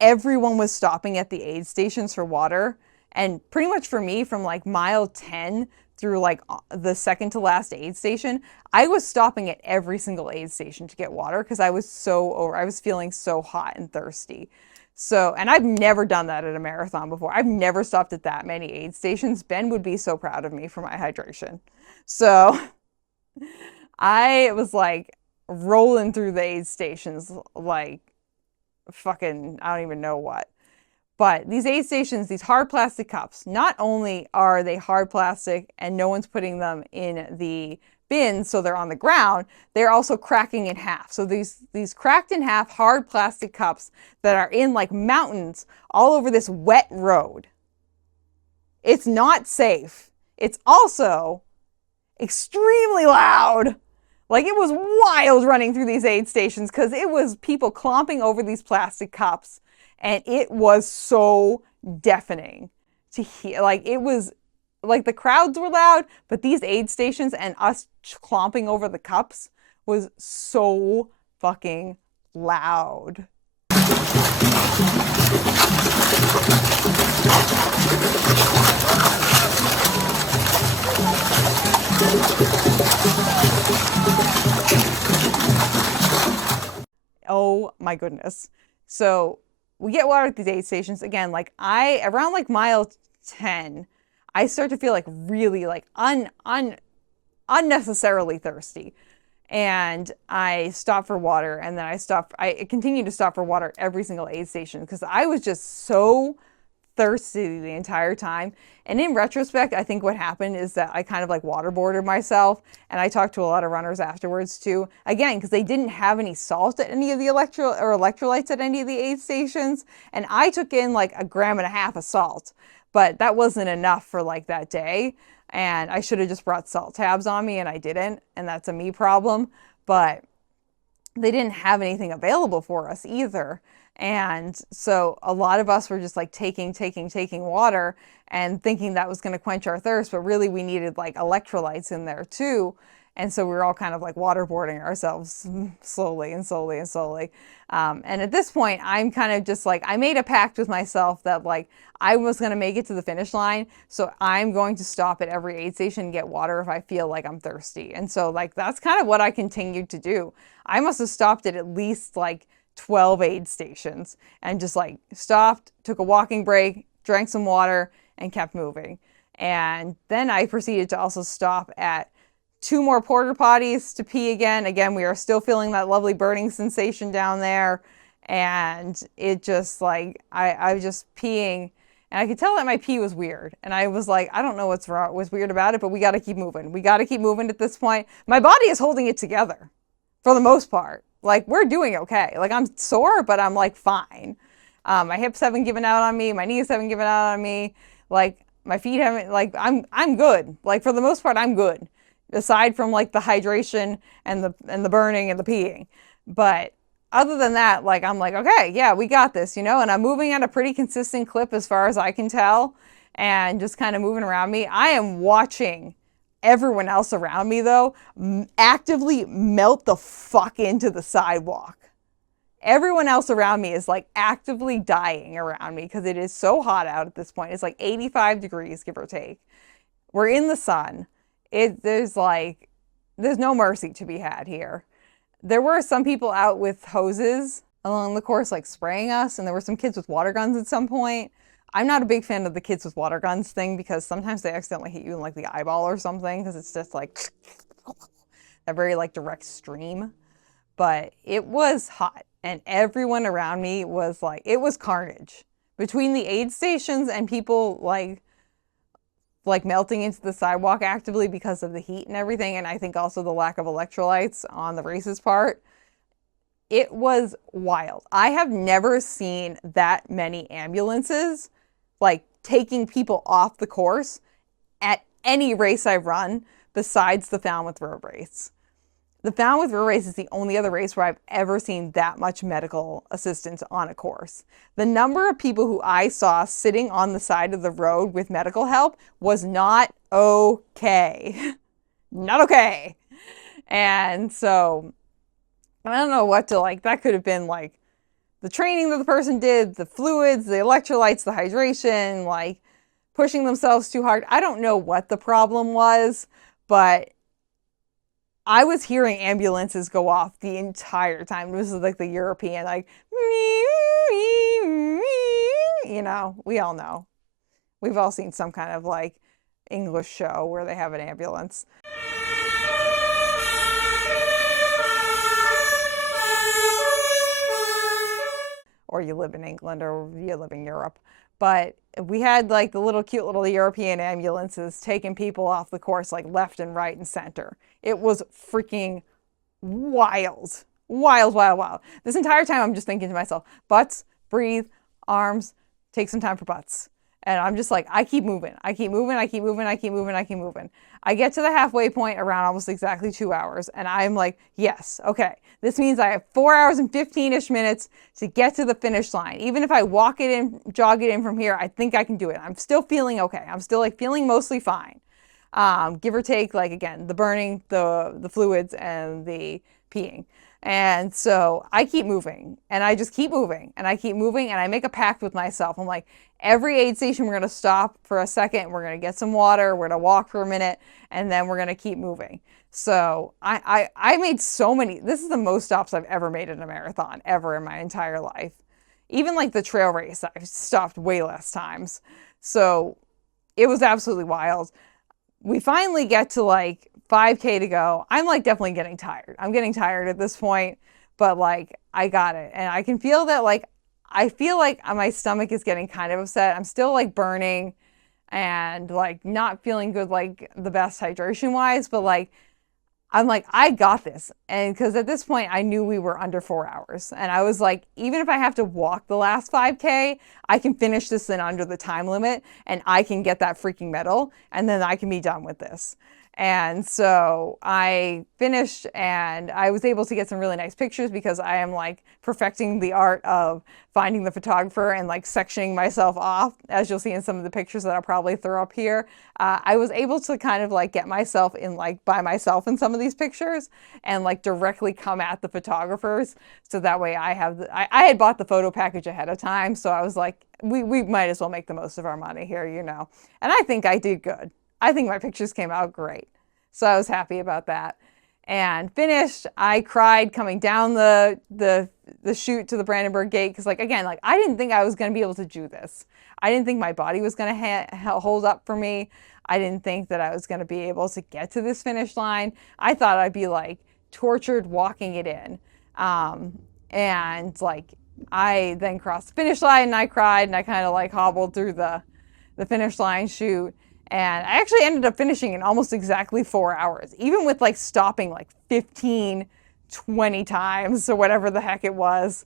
everyone was stopping at the aid stations for water. And pretty much for me, from like mile 10 through like the second to last aid station, I was stopping at every single aid station to get water because I was feeling so hot and thirsty. So, and I've never done that at a marathon before. I've never stopped at that many aid stations. Ben would be so proud of me for my hydration. So I was like rolling through the aid stations like fucking, I don't even know what. But these aid stations, these hard plastic cups, not only are they hard plastic and no one's putting them in the bins so they're on the ground, they're also cracking in half. So these cracked in half hard plastic cups that are in like mountains all over this wet road. It's not safe. It's also extremely loud. Like, it was wild running through these aid stations because it was people clomping over these plastic cups, and it was so deafening to hear. Like, it was like the crowds were loud, but these aid stations and us clomping over the cups was so fucking loud. Oh my goodness. So we get water at these aid stations. Again, like around like mile 10, I start to feel like really like unnecessarily thirsty. And I stop for water, and then I continue to stop for water at every single aid station because I was just so thirsty the entire time. And in retrospect, I think what happened is that I kind of like waterboarded myself, and I talked to a lot of runners afterwards too. Again, because they didn't have any salt at any of the electrolytes at any of the aid stations, and I took in like 1.5 grams of salt, but that wasn't enough for like that day. And I should have just brought salt tabs on me, and I didn't, and that's a me problem. But they didn't have anything available for us either. And so a lot of us were just like taking water and thinking that was going to quench our thirst, but really we needed like electrolytes in there too. And so we were all kind of like waterboarding ourselves slowly. And at this point, I'm kind of just like, I made a pact with myself that like I was going to make it to the finish line. So I'm going to stop at every aid station and get water if I feel like I'm thirsty. And so like, that's kind of what I continued to do. I must have stopped at least like 12 aid stations and just like stopped, took a walking break, drank some water, and kept moving. And then I proceeded to also stop at 2 more porta potties to pee again. Again, we are still feeling that lovely burning sensation down there. And it just like, I was just peeing, and I could tell that my pee was weird. And I was like, I don't know what's wrong, what's weird about it, but we got to keep moving. We got to keep moving at this point. My body is holding it together for the most part. Like, we're doing okay. Like, I'm sore, but I'm like fine. My hips haven't given out on me. My knees haven't given out on me. Like, my feet haven't, like, I'm good. Like, for the most part, I'm good. Aside from like the hydration and the burning and the peeing. But other than that, like, I'm like, okay, yeah, we got this, you know, and I'm moving at a pretty consistent clip as far as I can tell, and just kind of moving around me. I am watching everyone else around me though actively melt the fuck into the sidewalk. Everyone else around me is like actively dying around me because it is so hot out at this point. It's like 85 degrees, give or take. We're in the sun. There's no mercy to be had here. There were some people out with hoses along the course, like spraying us, and there were some kids with water guns at some point. I'm not a big fan of the kids with water guns thing because sometimes they accidentally hit you in like the eyeball or something because it's just like a very like direct stream. but it was hot and everyone around me was like, it was carnage. Between the aid stations and people like melting into the sidewalk actively because of the heat and everything, and I think also the lack of electrolytes on the race's part, it was wild. I have never seen that many ambulances like taking people off the course at any race I've run besides the Falmouth Road Race. The Falmouth Road Race is the only other race where I've ever seen that much medical assistance on a course. The number of people who I saw sitting on the side of the road with medical help was not okay. Not okay. And so I don't know what to like. That could have been like the training that the person did, the fluids, the electrolytes, the hydration, like pushing themselves too hard. I don't know what the problem was, but I was hearing ambulances go off the entire time. This is like the European, like, you know, we all know. We've all seen some kind of like English show where they have an ambulance. Or you live in England or you live in Europe. But we had like the little cute little European ambulances taking people off the course like left and right and center. It was freaking wild. Wild, wild, wild. This entire time I'm just thinking to myself, butts, breathe, arms, take some time for butts. And I'm just like, I keep moving. I keep moving. I keep moving. I keep moving. I keep moving. I get to the halfway point around almost exactly 2 hours. And I'm like, yes, okay. This means I have 4 hours and 15-ish minutes to get to the finish line. Even if I walk it in, jog it in from here, I think I can do it. I'm still feeling okay. I'm still like feeling mostly fine. Give or take, like, again, the burning, the fluids, and the peeing. And so I keep moving, and I just keep moving, and I keep moving, and I make a pact with myself. I'm like, every aid station, we're going to stop for a second. We're going to get some water. We're going to walk for a minute, and then we're going to keep moving. So I made so many. This is the most stops I've ever made in a marathon, ever in my entire life. Even like the trail race, I've stopped way less times. So it was absolutely wild. We finally get to like 5K to go. I'm like definitely getting tired. I'm getting tired at this point, but like I got it. And I can feel that like, I feel like my stomach is getting kind of upset. I'm still like burning and like not feeling good, like the best hydration wise, but like, I'm like, I got this. And because at this point I knew we were under 4 hours. And I was like, even if I have to walk the last 5K, I can finish this in under the time limit and I can get that freaking medal and then I can be done with this. And so I finished and I was able to get some really nice pictures because I am like perfecting the art of finding the photographer and like sectioning myself off, as you'll see in some of the pictures that I'll probably throw up here. I was able to kind of like get myself in like by myself in some of these pictures and like directly come at the photographers. So that way I have, I had bought the photo package ahead of time. So I was like, we might as well make the most of our money here, you know. And I think I did good. I think my pictures came out great. So I was happy about that. And finished, I cried coming down the chute to the Brandenburg gate because like, again, like I didn't think I was going to be able to do this. I didn't think my body was going to hold up for me. I didn't think that I was going to be able to get to this finish line. I thought I'd be like tortured walking it in. And like I then crossed the finish line and I cried and I kind of like hobbled through the finish line chute. And I actually ended up finishing in almost exactly 4 hours, even with like stopping like 15, 20 times or whatever the heck it was.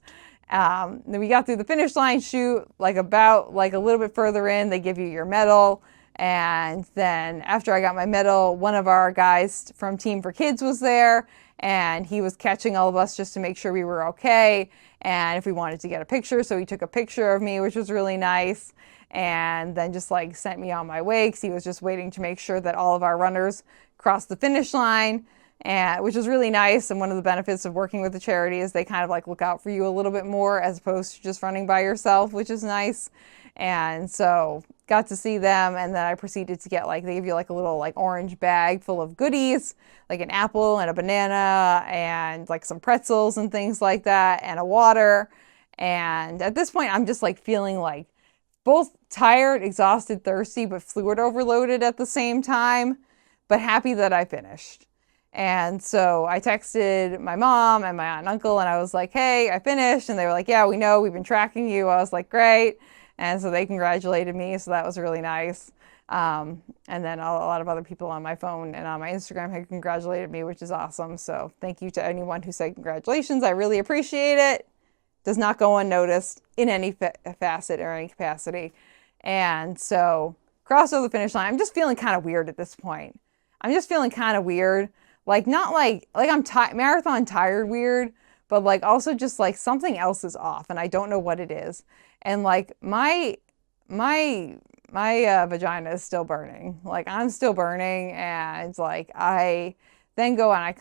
Then we got through the finish line chute, like about like a little bit further in, they give you your medal. And then after I got my medal, one of our guys from Team for Kids was there and he was catching all of us just to make sure we were okay. And if we wanted to get a picture, so he took a picture of me, which was really nice. And then just like sent me on my way because he was just waiting to make sure that all of our runners crossed the finish line, and which was really nice. And one of the benefits of working with the charity is they kind of like look out for you a little bit more as opposed to just running by yourself, which is nice. And so got to see them, and then I proceeded to get like, they give you like a little like orange bag full of goodies, like an apple and a banana and like some pretzels and things like that and a water. And at this point I'm just like feeling like both tired, exhausted, thirsty, but fluid overloaded at the same time, but happy that I finished. And so I texted my mom and my aunt and uncle, and I was like, hey, I finished. And they were like, yeah, we know, we've been tracking you. I was like, great. And so they congratulated me. So that was really nice. And then a lot of other people on my phone and on my Instagram had congratulated me, which is awesome. So thank you to anyone who said congratulations. I really appreciate it. Does not go unnoticed in any facet or any capacity. And so crossed over the finish line. I'm just feeling kind of weird at this point. I'm just feeling kind of weird. Like, not like I'm marathon tired weird, but like also just like something else is off and I don't know what it is. And like my vagina is still burning. Like, I'm still burning, and like I then go and I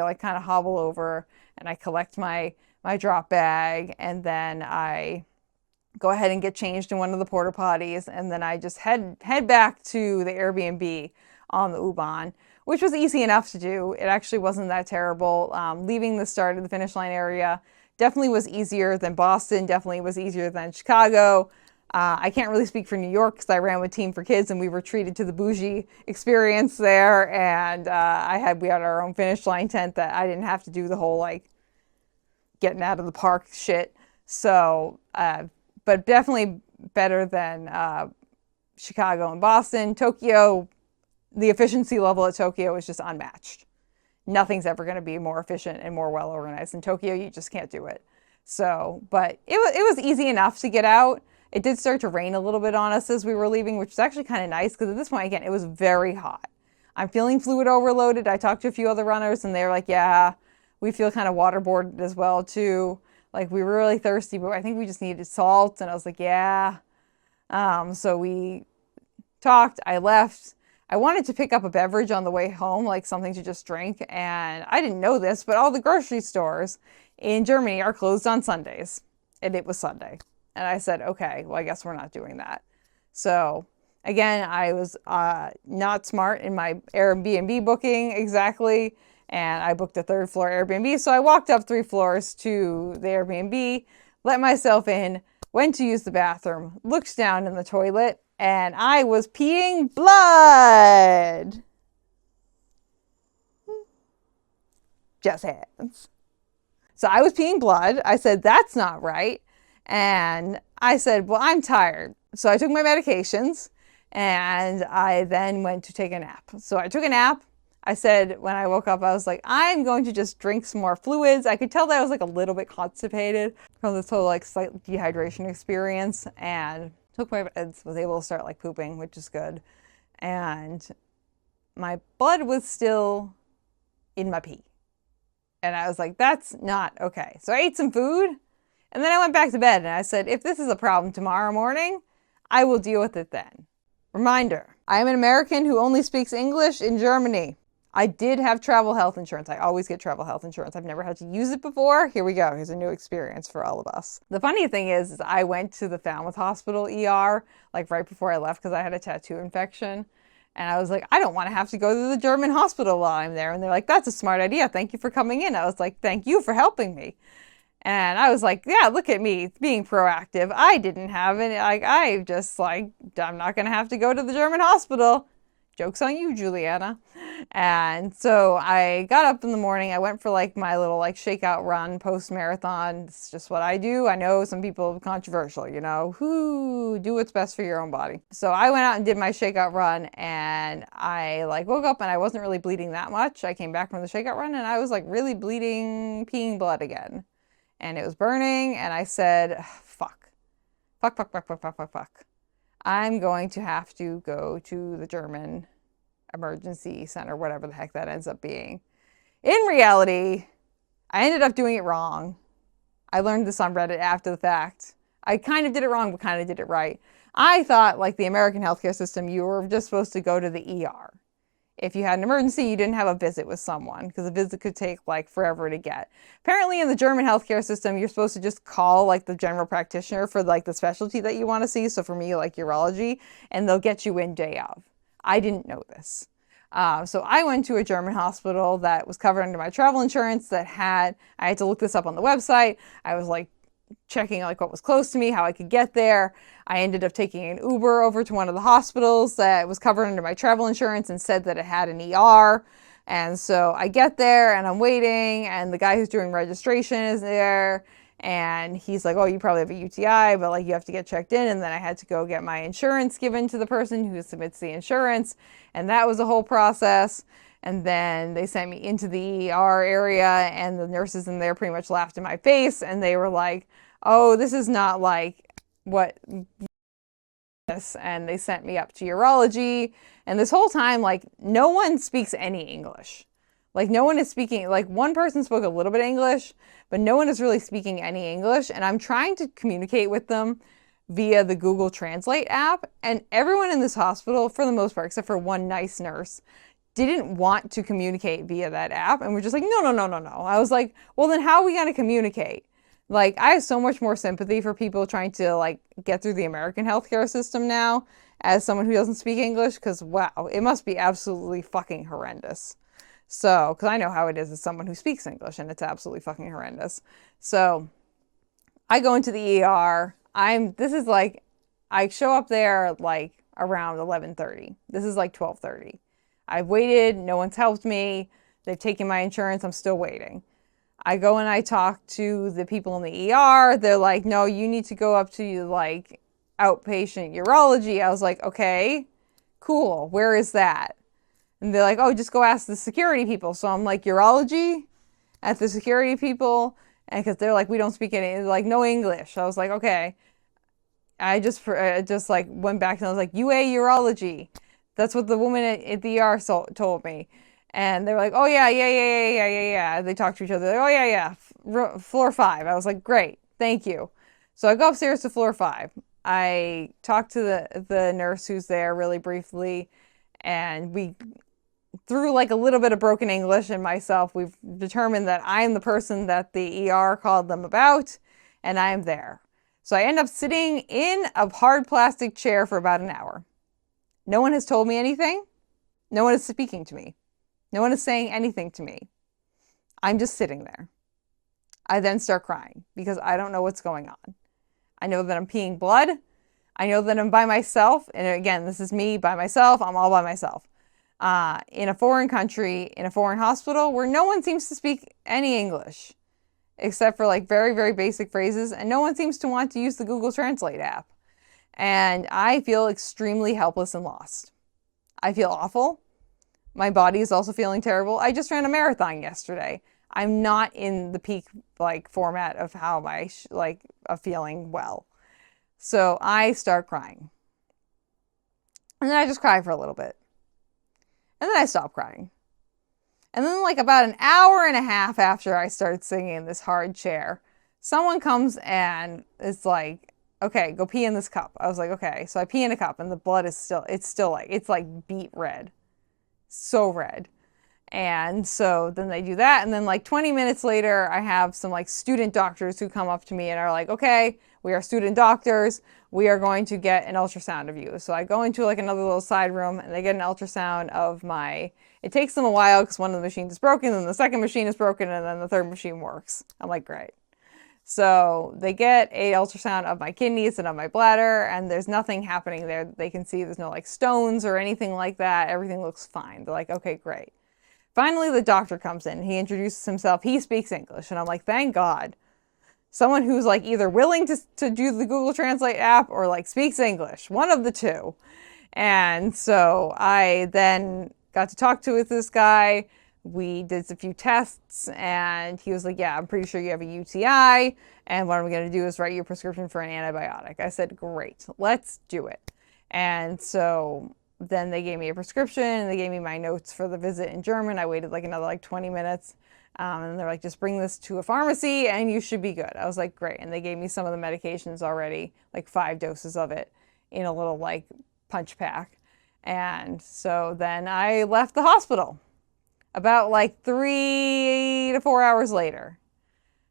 like kind of hobble over and I collect my drop bag, and then I go ahead and get changed in one of the porta potties, and then I just head back to the Airbnb on the U-Bahn, which was easy enough to do. It actually wasn't that terrible. Leaving the start of the finish line area definitely was easier than Boston, definitely was easier than Chicago. I can't really speak for New York because I ran with Team for Kids and we were treated to the bougie experience there. And we had our own finish line tent that I didn't have to do the whole like getting out of the park shit. So, but definitely better than Chicago and Boston. Tokyo, the efficiency level at Tokyo is just unmatched. Nothing's ever going to be more efficient and more well organized. In Tokyo, you just can't do it. So, but it was easy enough to get out. It did start to rain a little bit on us as we were leaving, which is actually kind of nice because at this point, again, it was very hot. I'm feeling fluid overloaded. I talked to a few other runners and they were like, yeah, we feel kind of waterboarded as well too. Like, we were really thirsty, but I think we just needed salt. And I was like, yeah. So we talked, I left. I wanted to pick up a beverage on the way home, like something to just drink. And I didn't know this, but all the grocery stores in Germany are closed on Sundays. And it was Sunday. And I said, okay, well, I guess we're not doing that. So again, I was not smart in my Airbnb booking exactly. And I booked a 3rd floor Airbnb. So I walked up 3 floors to the Airbnb, let myself in, went to use the bathroom, looked down in the toilet, and I was peeing blood. Just hands. So I was peeing blood. I said, that's not right. And I said, well, I'm tired. So I took my medications and I then went to take a nap. So I took a nap. I said, when I woke up, I was like, I'm going to just drink some more fluids. I could tell that I was like a little bit constipated from this whole like slight dehydration experience, and took my meds, was able to start like pooping, which is good. And my blood was still in my pee. And I was like, that's not okay. So I ate some food. And then I went back to bed and I said, if this is a problem tomorrow morning, I will deal with it then. Reminder, I am an American who only speaks English in Germany. I did have travel health insurance. I always get travel health insurance. I've never had to use it before. Here we go. Here's a new experience for all of us. The funny thing is I went to the Falmouth Hospital ER like right before I left because I had a tattoo infection. And I was like, I don't want to have to go to the German hospital while I'm there. And they're like, that's a smart idea. Thank you for coming in. I was like, thank you for helping me. And I was like, yeah, look at me being proactive. I didn't have it. Like, I'm not going to have to go to the German hospital. Joke's on you, Juliana. And so I got up in the morning. I went for like my little like shakeout run post-marathon. It's just what I do. I know some people are controversial, you know, do what's best for your own body. So I went out and did my shakeout run, and I like woke up and I wasn't really bleeding that much. I came back from the shakeout run and I was like really bleeding, peeing blood again. And it was burning, and I said, fuck. I'm going to have to go to the German emergency center, whatever the heck that ends up being. In reality, I ended up doing it wrong. I learned this on Reddit after the fact. I kind of did it wrong, but kind of did it right. I thought, like the American healthcare system, you were just supposed to go to the ER. If you had an emergency, you didn't have a visit with someone because a visit could take like forever to get. Apparently in the German healthcare system, you're supposed to just call like the general practitioner for like the specialty that you want to see. So for me, like urology, and they'll get you in day of. I didn't know this. So I went to a German hospital that was covered under my travel insurance I had to look this up on the website. I was like checking like what was close to me, how I could get there. I ended up taking an Uber over to one of the hospitals that was covered under my travel insurance and said that it had an ER. And so I get there and I'm waiting, and the guy who's doing registration is there, and he's like, oh, you probably have a UTI, but like you have to get checked in. And then I had to go get my insurance given to the person who submits the insurance, and that was a whole process. And then they sent me into the ER area, and the nurses in there pretty much laughed in my face, and they were like, oh, this is not like what this. And they sent me up to urology. And this whole time, like, no one speaks any English. Like, no one is speaking, like, one person spoke a little bit of English, but no one is really speaking any English. And I'm trying to communicate with them via the Google Translate app. And everyone in this hospital, for the most part, except for one nice nurse, didn't want to communicate via that app. And we're just like, no, no, no, no, no. I was like, well, then how are we going to communicate? Like, I have so much more sympathy for people trying to, like, get through the American healthcare system now as someone who doesn't speak English, because, wow, it must be absolutely fucking horrendous. So, because I know how it is as someone who speaks English, and it's absolutely fucking horrendous. So, I go into the ER. This is like, I show up there, like, around 11:30. This is like 12:30. I've waited. No one's helped me. They've taken my insurance. I'm still waiting. I go and I talk to the people in the ER. They're like, no, you need to go up to like outpatient urology. I was like, okay, cool. Where is that? And they're like, oh, just go ask the security people. So I'm like, urology at the security people. And because they're like, we don't speak any, like, no English. I was like, okay. I just like went back and I was like, UA urology. That's what the woman at the ER told me. And they were like, oh, yeah. They talked to each other. Like, oh, yeah. Floor 5. I was like, great. Thank you. So I go upstairs to floor 5. I talked to the nurse who's there really briefly. And we, through like a little bit of broken English and myself, we've determined that I am the person that the ER called them about. And I am there. So I end up sitting in a hard plastic chair for about an hour. No one has told me anything. No one is speaking to me. No one is saying anything to me. I'm just sitting there. I then start crying because I don't know what's going on. I know that I'm peeing blood. I know that I'm by myself. And again, this is me by myself. I'm all by myself. In a foreign country, in a foreign hospital where no one seems to speak any English except for like very, very basic phrases. And no one seems to want to use the Google Translate app. And I feel extremely helpless and lost. I feel awful. My body is also feeling terrible. I just ran a marathon yesterday. I'm not in the peak like format of how I of feeling well. So I start crying. And then I just cry for a little bit. And then I stop crying. And then like about an hour and a half after I started singing in this hard chair, someone comes and it's like, okay, go pee in this cup. I was like, okay. So I pee in a cup and the blood is it's like beet red. So red. And so then they do that. And then like 20 minutes later, I have some like student doctors who come up to me and are like, okay, we are student doctors. We are going to get an ultrasound of you. So I go into like another little side room and they get an ultrasound of it takes them a while because one of the machines is broken, and the second machine is broken, and then the third machine works. I'm like, great. So they get a ultrasound of my kidneys and of my bladder, and there's nothing happening there. They can see there's no like stones or anything like that. Everything looks fine. They're like, okay, great. Finally, the doctor comes in. He introduces himself. He speaks English, and I'm like, thank God. Someone who's like either willing to do the Google Translate app or like speaks English. One of the two. And so I then got to talk to with this guy. We did a few tests and he was like, yeah, I'm pretty sure you have a UTI. And what I'm going to do is write you a prescription for an antibiotic. I said, great, let's do it. And so then they gave me a prescription and they gave me my notes for the visit in German. I waited like another like 20 minutes. And they're like, just bring this to a pharmacy and you should be good. I was like, great. And they gave me some of the medications already, like 5 doses of it in a little like punch pack. And so then I left the hospital about like 3 to 4 hours later.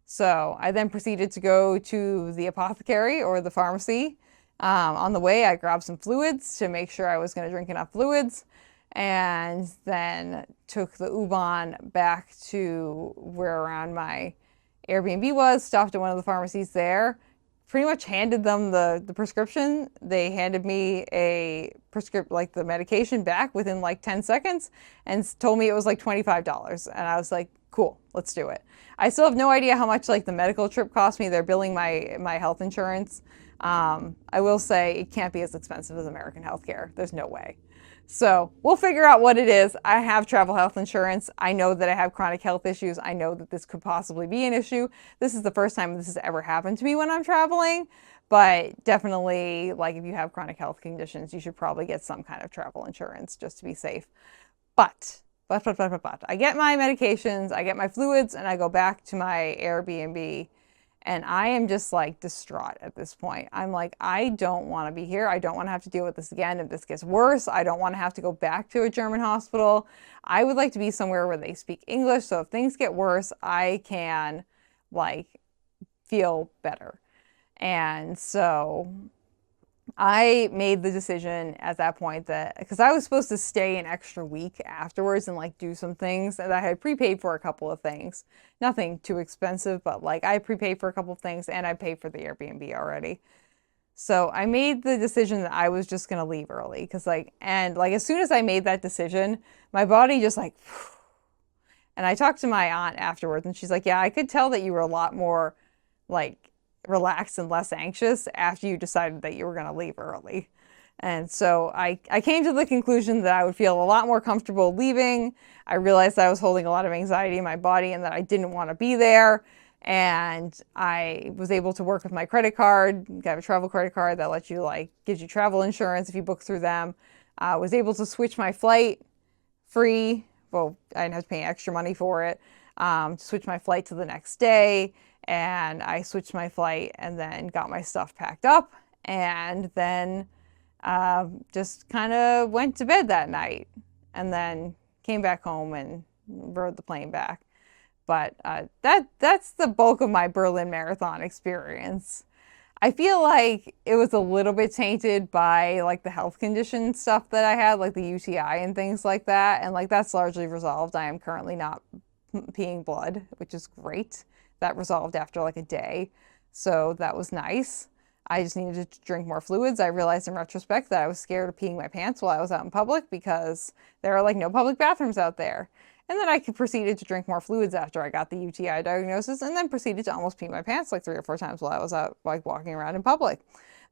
So I then proceeded to go to the apothecary or the pharmacy. On the way, I grabbed some fluids to make sure I was going to drink enough fluids, and then took the U-Bahn back to where around my Airbnb was, stopped at one of the pharmacies there, pretty much handed them the prescription. They handed me a like the medication back within like 10 seconds and told me it was like $25. And I was like, cool, let's do it. I still have no idea how much like the medical trip cost me. They're billing my health insurance. I will say it can't be as expensive as American healthcare. There's no way. So we'll figure out what it is. I have travel health insurance. I know that I have chronic health issues. I know that this could possibly be an issue. This is the first time this has ever happened to me when I'm traveling, but definitely, like, if you have chronic health conditions, you should probably get some kind of travel insurance just to be safe. But I get my medications, I get my fluids, and I go back to my Airbnb. And I am just like distraught at this point. I'm like, I don't want to be here. I don't want to have to deal with this again. If this gets worse, I don't want to have to go back to a German hospital. I would like to be somewhere where they speak English. So if things get worse, I can like feel better. And so I made the decision at that point that, because I was supposed to stay an extra week afterwards and like do some things, and I had prepaid for a couple of things. Nothing too expensive, but like I prepaid for a couple of things and I paid for the Airbnb already. So I made the decision that I was just going to leave early because and as soon as I made that decision, my body just like, and I talked to my aunt afterwards and she's like, yeah, I could tell that you were a lot more like relaxed and less anxious after you decided that you were going to leave early. And so I came to the conclusion that I would feel a lot more comfortable leaving. I realized that I was holding a lot of anxiety in my body and that I didn't want to be there. And I was able to work with my credit card. I have a travel credit card that lets you gives you travel insurance if you book through them. I was able to switch my flight free. Well, I didn't have to pay extra money for it. Switch my flight to the next day. And I switched my flight and then got my stuff packed up and then just kind of went to bed that night and then came back home and rode the plane back. But that's the bulk of my Berlin Marathon experience. I feel like it was a little bit tainted by like the health condition stuff that I had, like the UTI and things like that. And like that's largely resolved. I am currently not peeing blood, which is great. That resolved after like a day. So that was nice. I just needed to drink more fluids. I realized in retrospect that I was scared of peeing my pants while I was out in public because there are like no public bathrooms out there. And then I proceeded to drink more fluids after I got the UTI diagnosis and then proceeded to almost pee my pants like 3 or 4 times while I was out like walking around in public.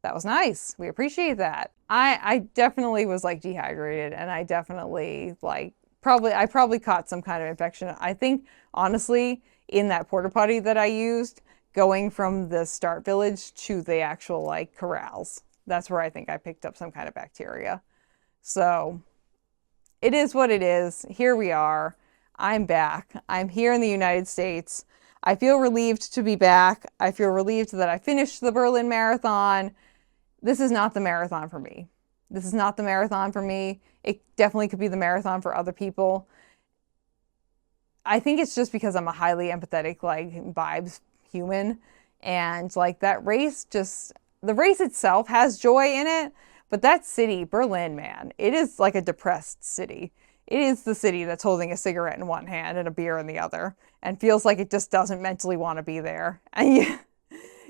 That was nice. We appreciate that. I definitely was like dehydrated and I definitely like I probably caught some kind of infection. I think honestly, in that porta potty that I used, going from the start village to the actual like corrals, that's where I think I picked up some kind of bacteria. So it is what it is. Here we are. I'm back. I'm here in the United States. I feel relieved to be back. I feel relieved that I finished the Berlin Marathon. This is not the marathon for me. This is not the marathon for me. It definitely could be the marathon for other people. I think it's just because I'm a highly empathetic, like, vibes human. And, like, that race the race itself has joy in it. But that city, Berlin, man, it is like a depressed city. It is the city that's holding a cigarette in one hand and a beer in the other and feels like it just doesn't mentally want to be there. And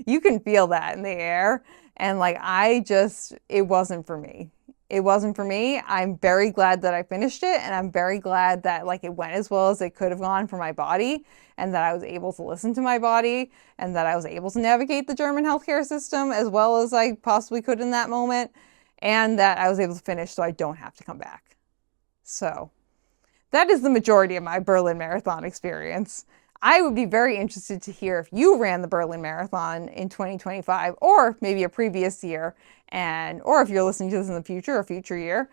you can feel that in the air. And, like, it wasn't for me. It wasn't for me. I'm very glad that I finished it, and I'm very glad that like it went as well as it could have gone for my body, and that I was able to listen to my body, and that I was able to navigate the German healthcare system as well as I possibly could in that moment, and that I was able to finish so I don't have to come back. So that is the majority of my Berlin Marathon experience. I would be very interested to hear if you ran the Berlin Marathon in 2025 or maybe a previous year, or if you're listening to this in the future, a future year,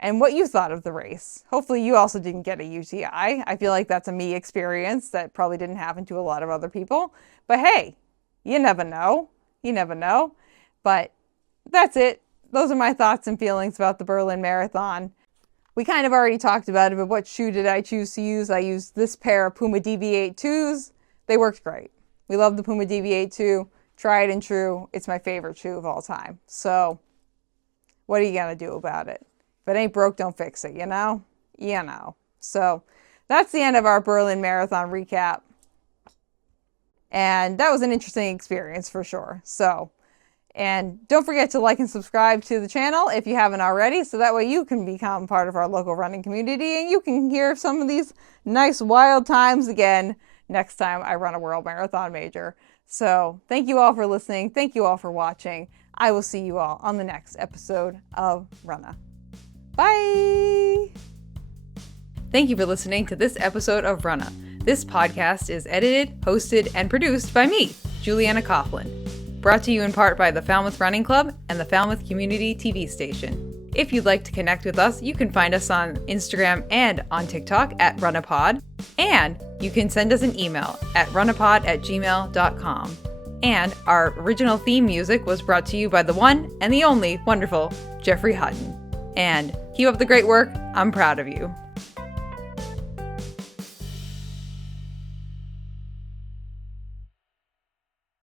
and what you thought of the race. Hopefully you also didn't get a UTI. I feel like that's a me experience that probably didn't happen to a lot of other people. But hey, you never know. You never know. But that's it. Those are my thoughts and feelings about the Berlin Marathon. We kind of already talked about it, but what shoe did I choose to use? I used this pair of Puma DV8 2s. They worked great. We love the Puma DV8 2. Tried and true. It's my favorite shoe of all time. So what are you going to do about it? If it ain't broke, don't fix it, you know? You know. So that's the end of our Berlin Marathon recap. And that was an interesting experience for sure. So And don't forget to like and subscribe to the channel if you haven't already, so that way you can become part of our local running community and you can hear some of these nice wild times again next time I run a World Marathon Major. So thank you all for listening. Thank you all for watching. I will see you all on the next episode of Runnah. Bye! Thank you for listening to this episode of Runnah. This podcast is edited, hosted, and produced by me, Juliana Coughlin. Brought to you in part by the Falmouth Running Club and the Falmouth Community TV station. If you'd like to connect with us, you can find us on Instagram and on TikTok at RunnahPod. And you can send us an email at runnahpod@gmail.com. And our original theme music was brought to you by the one and the only wonderful Jeffrey Hutton. And keep up the great work. I'm proud of you.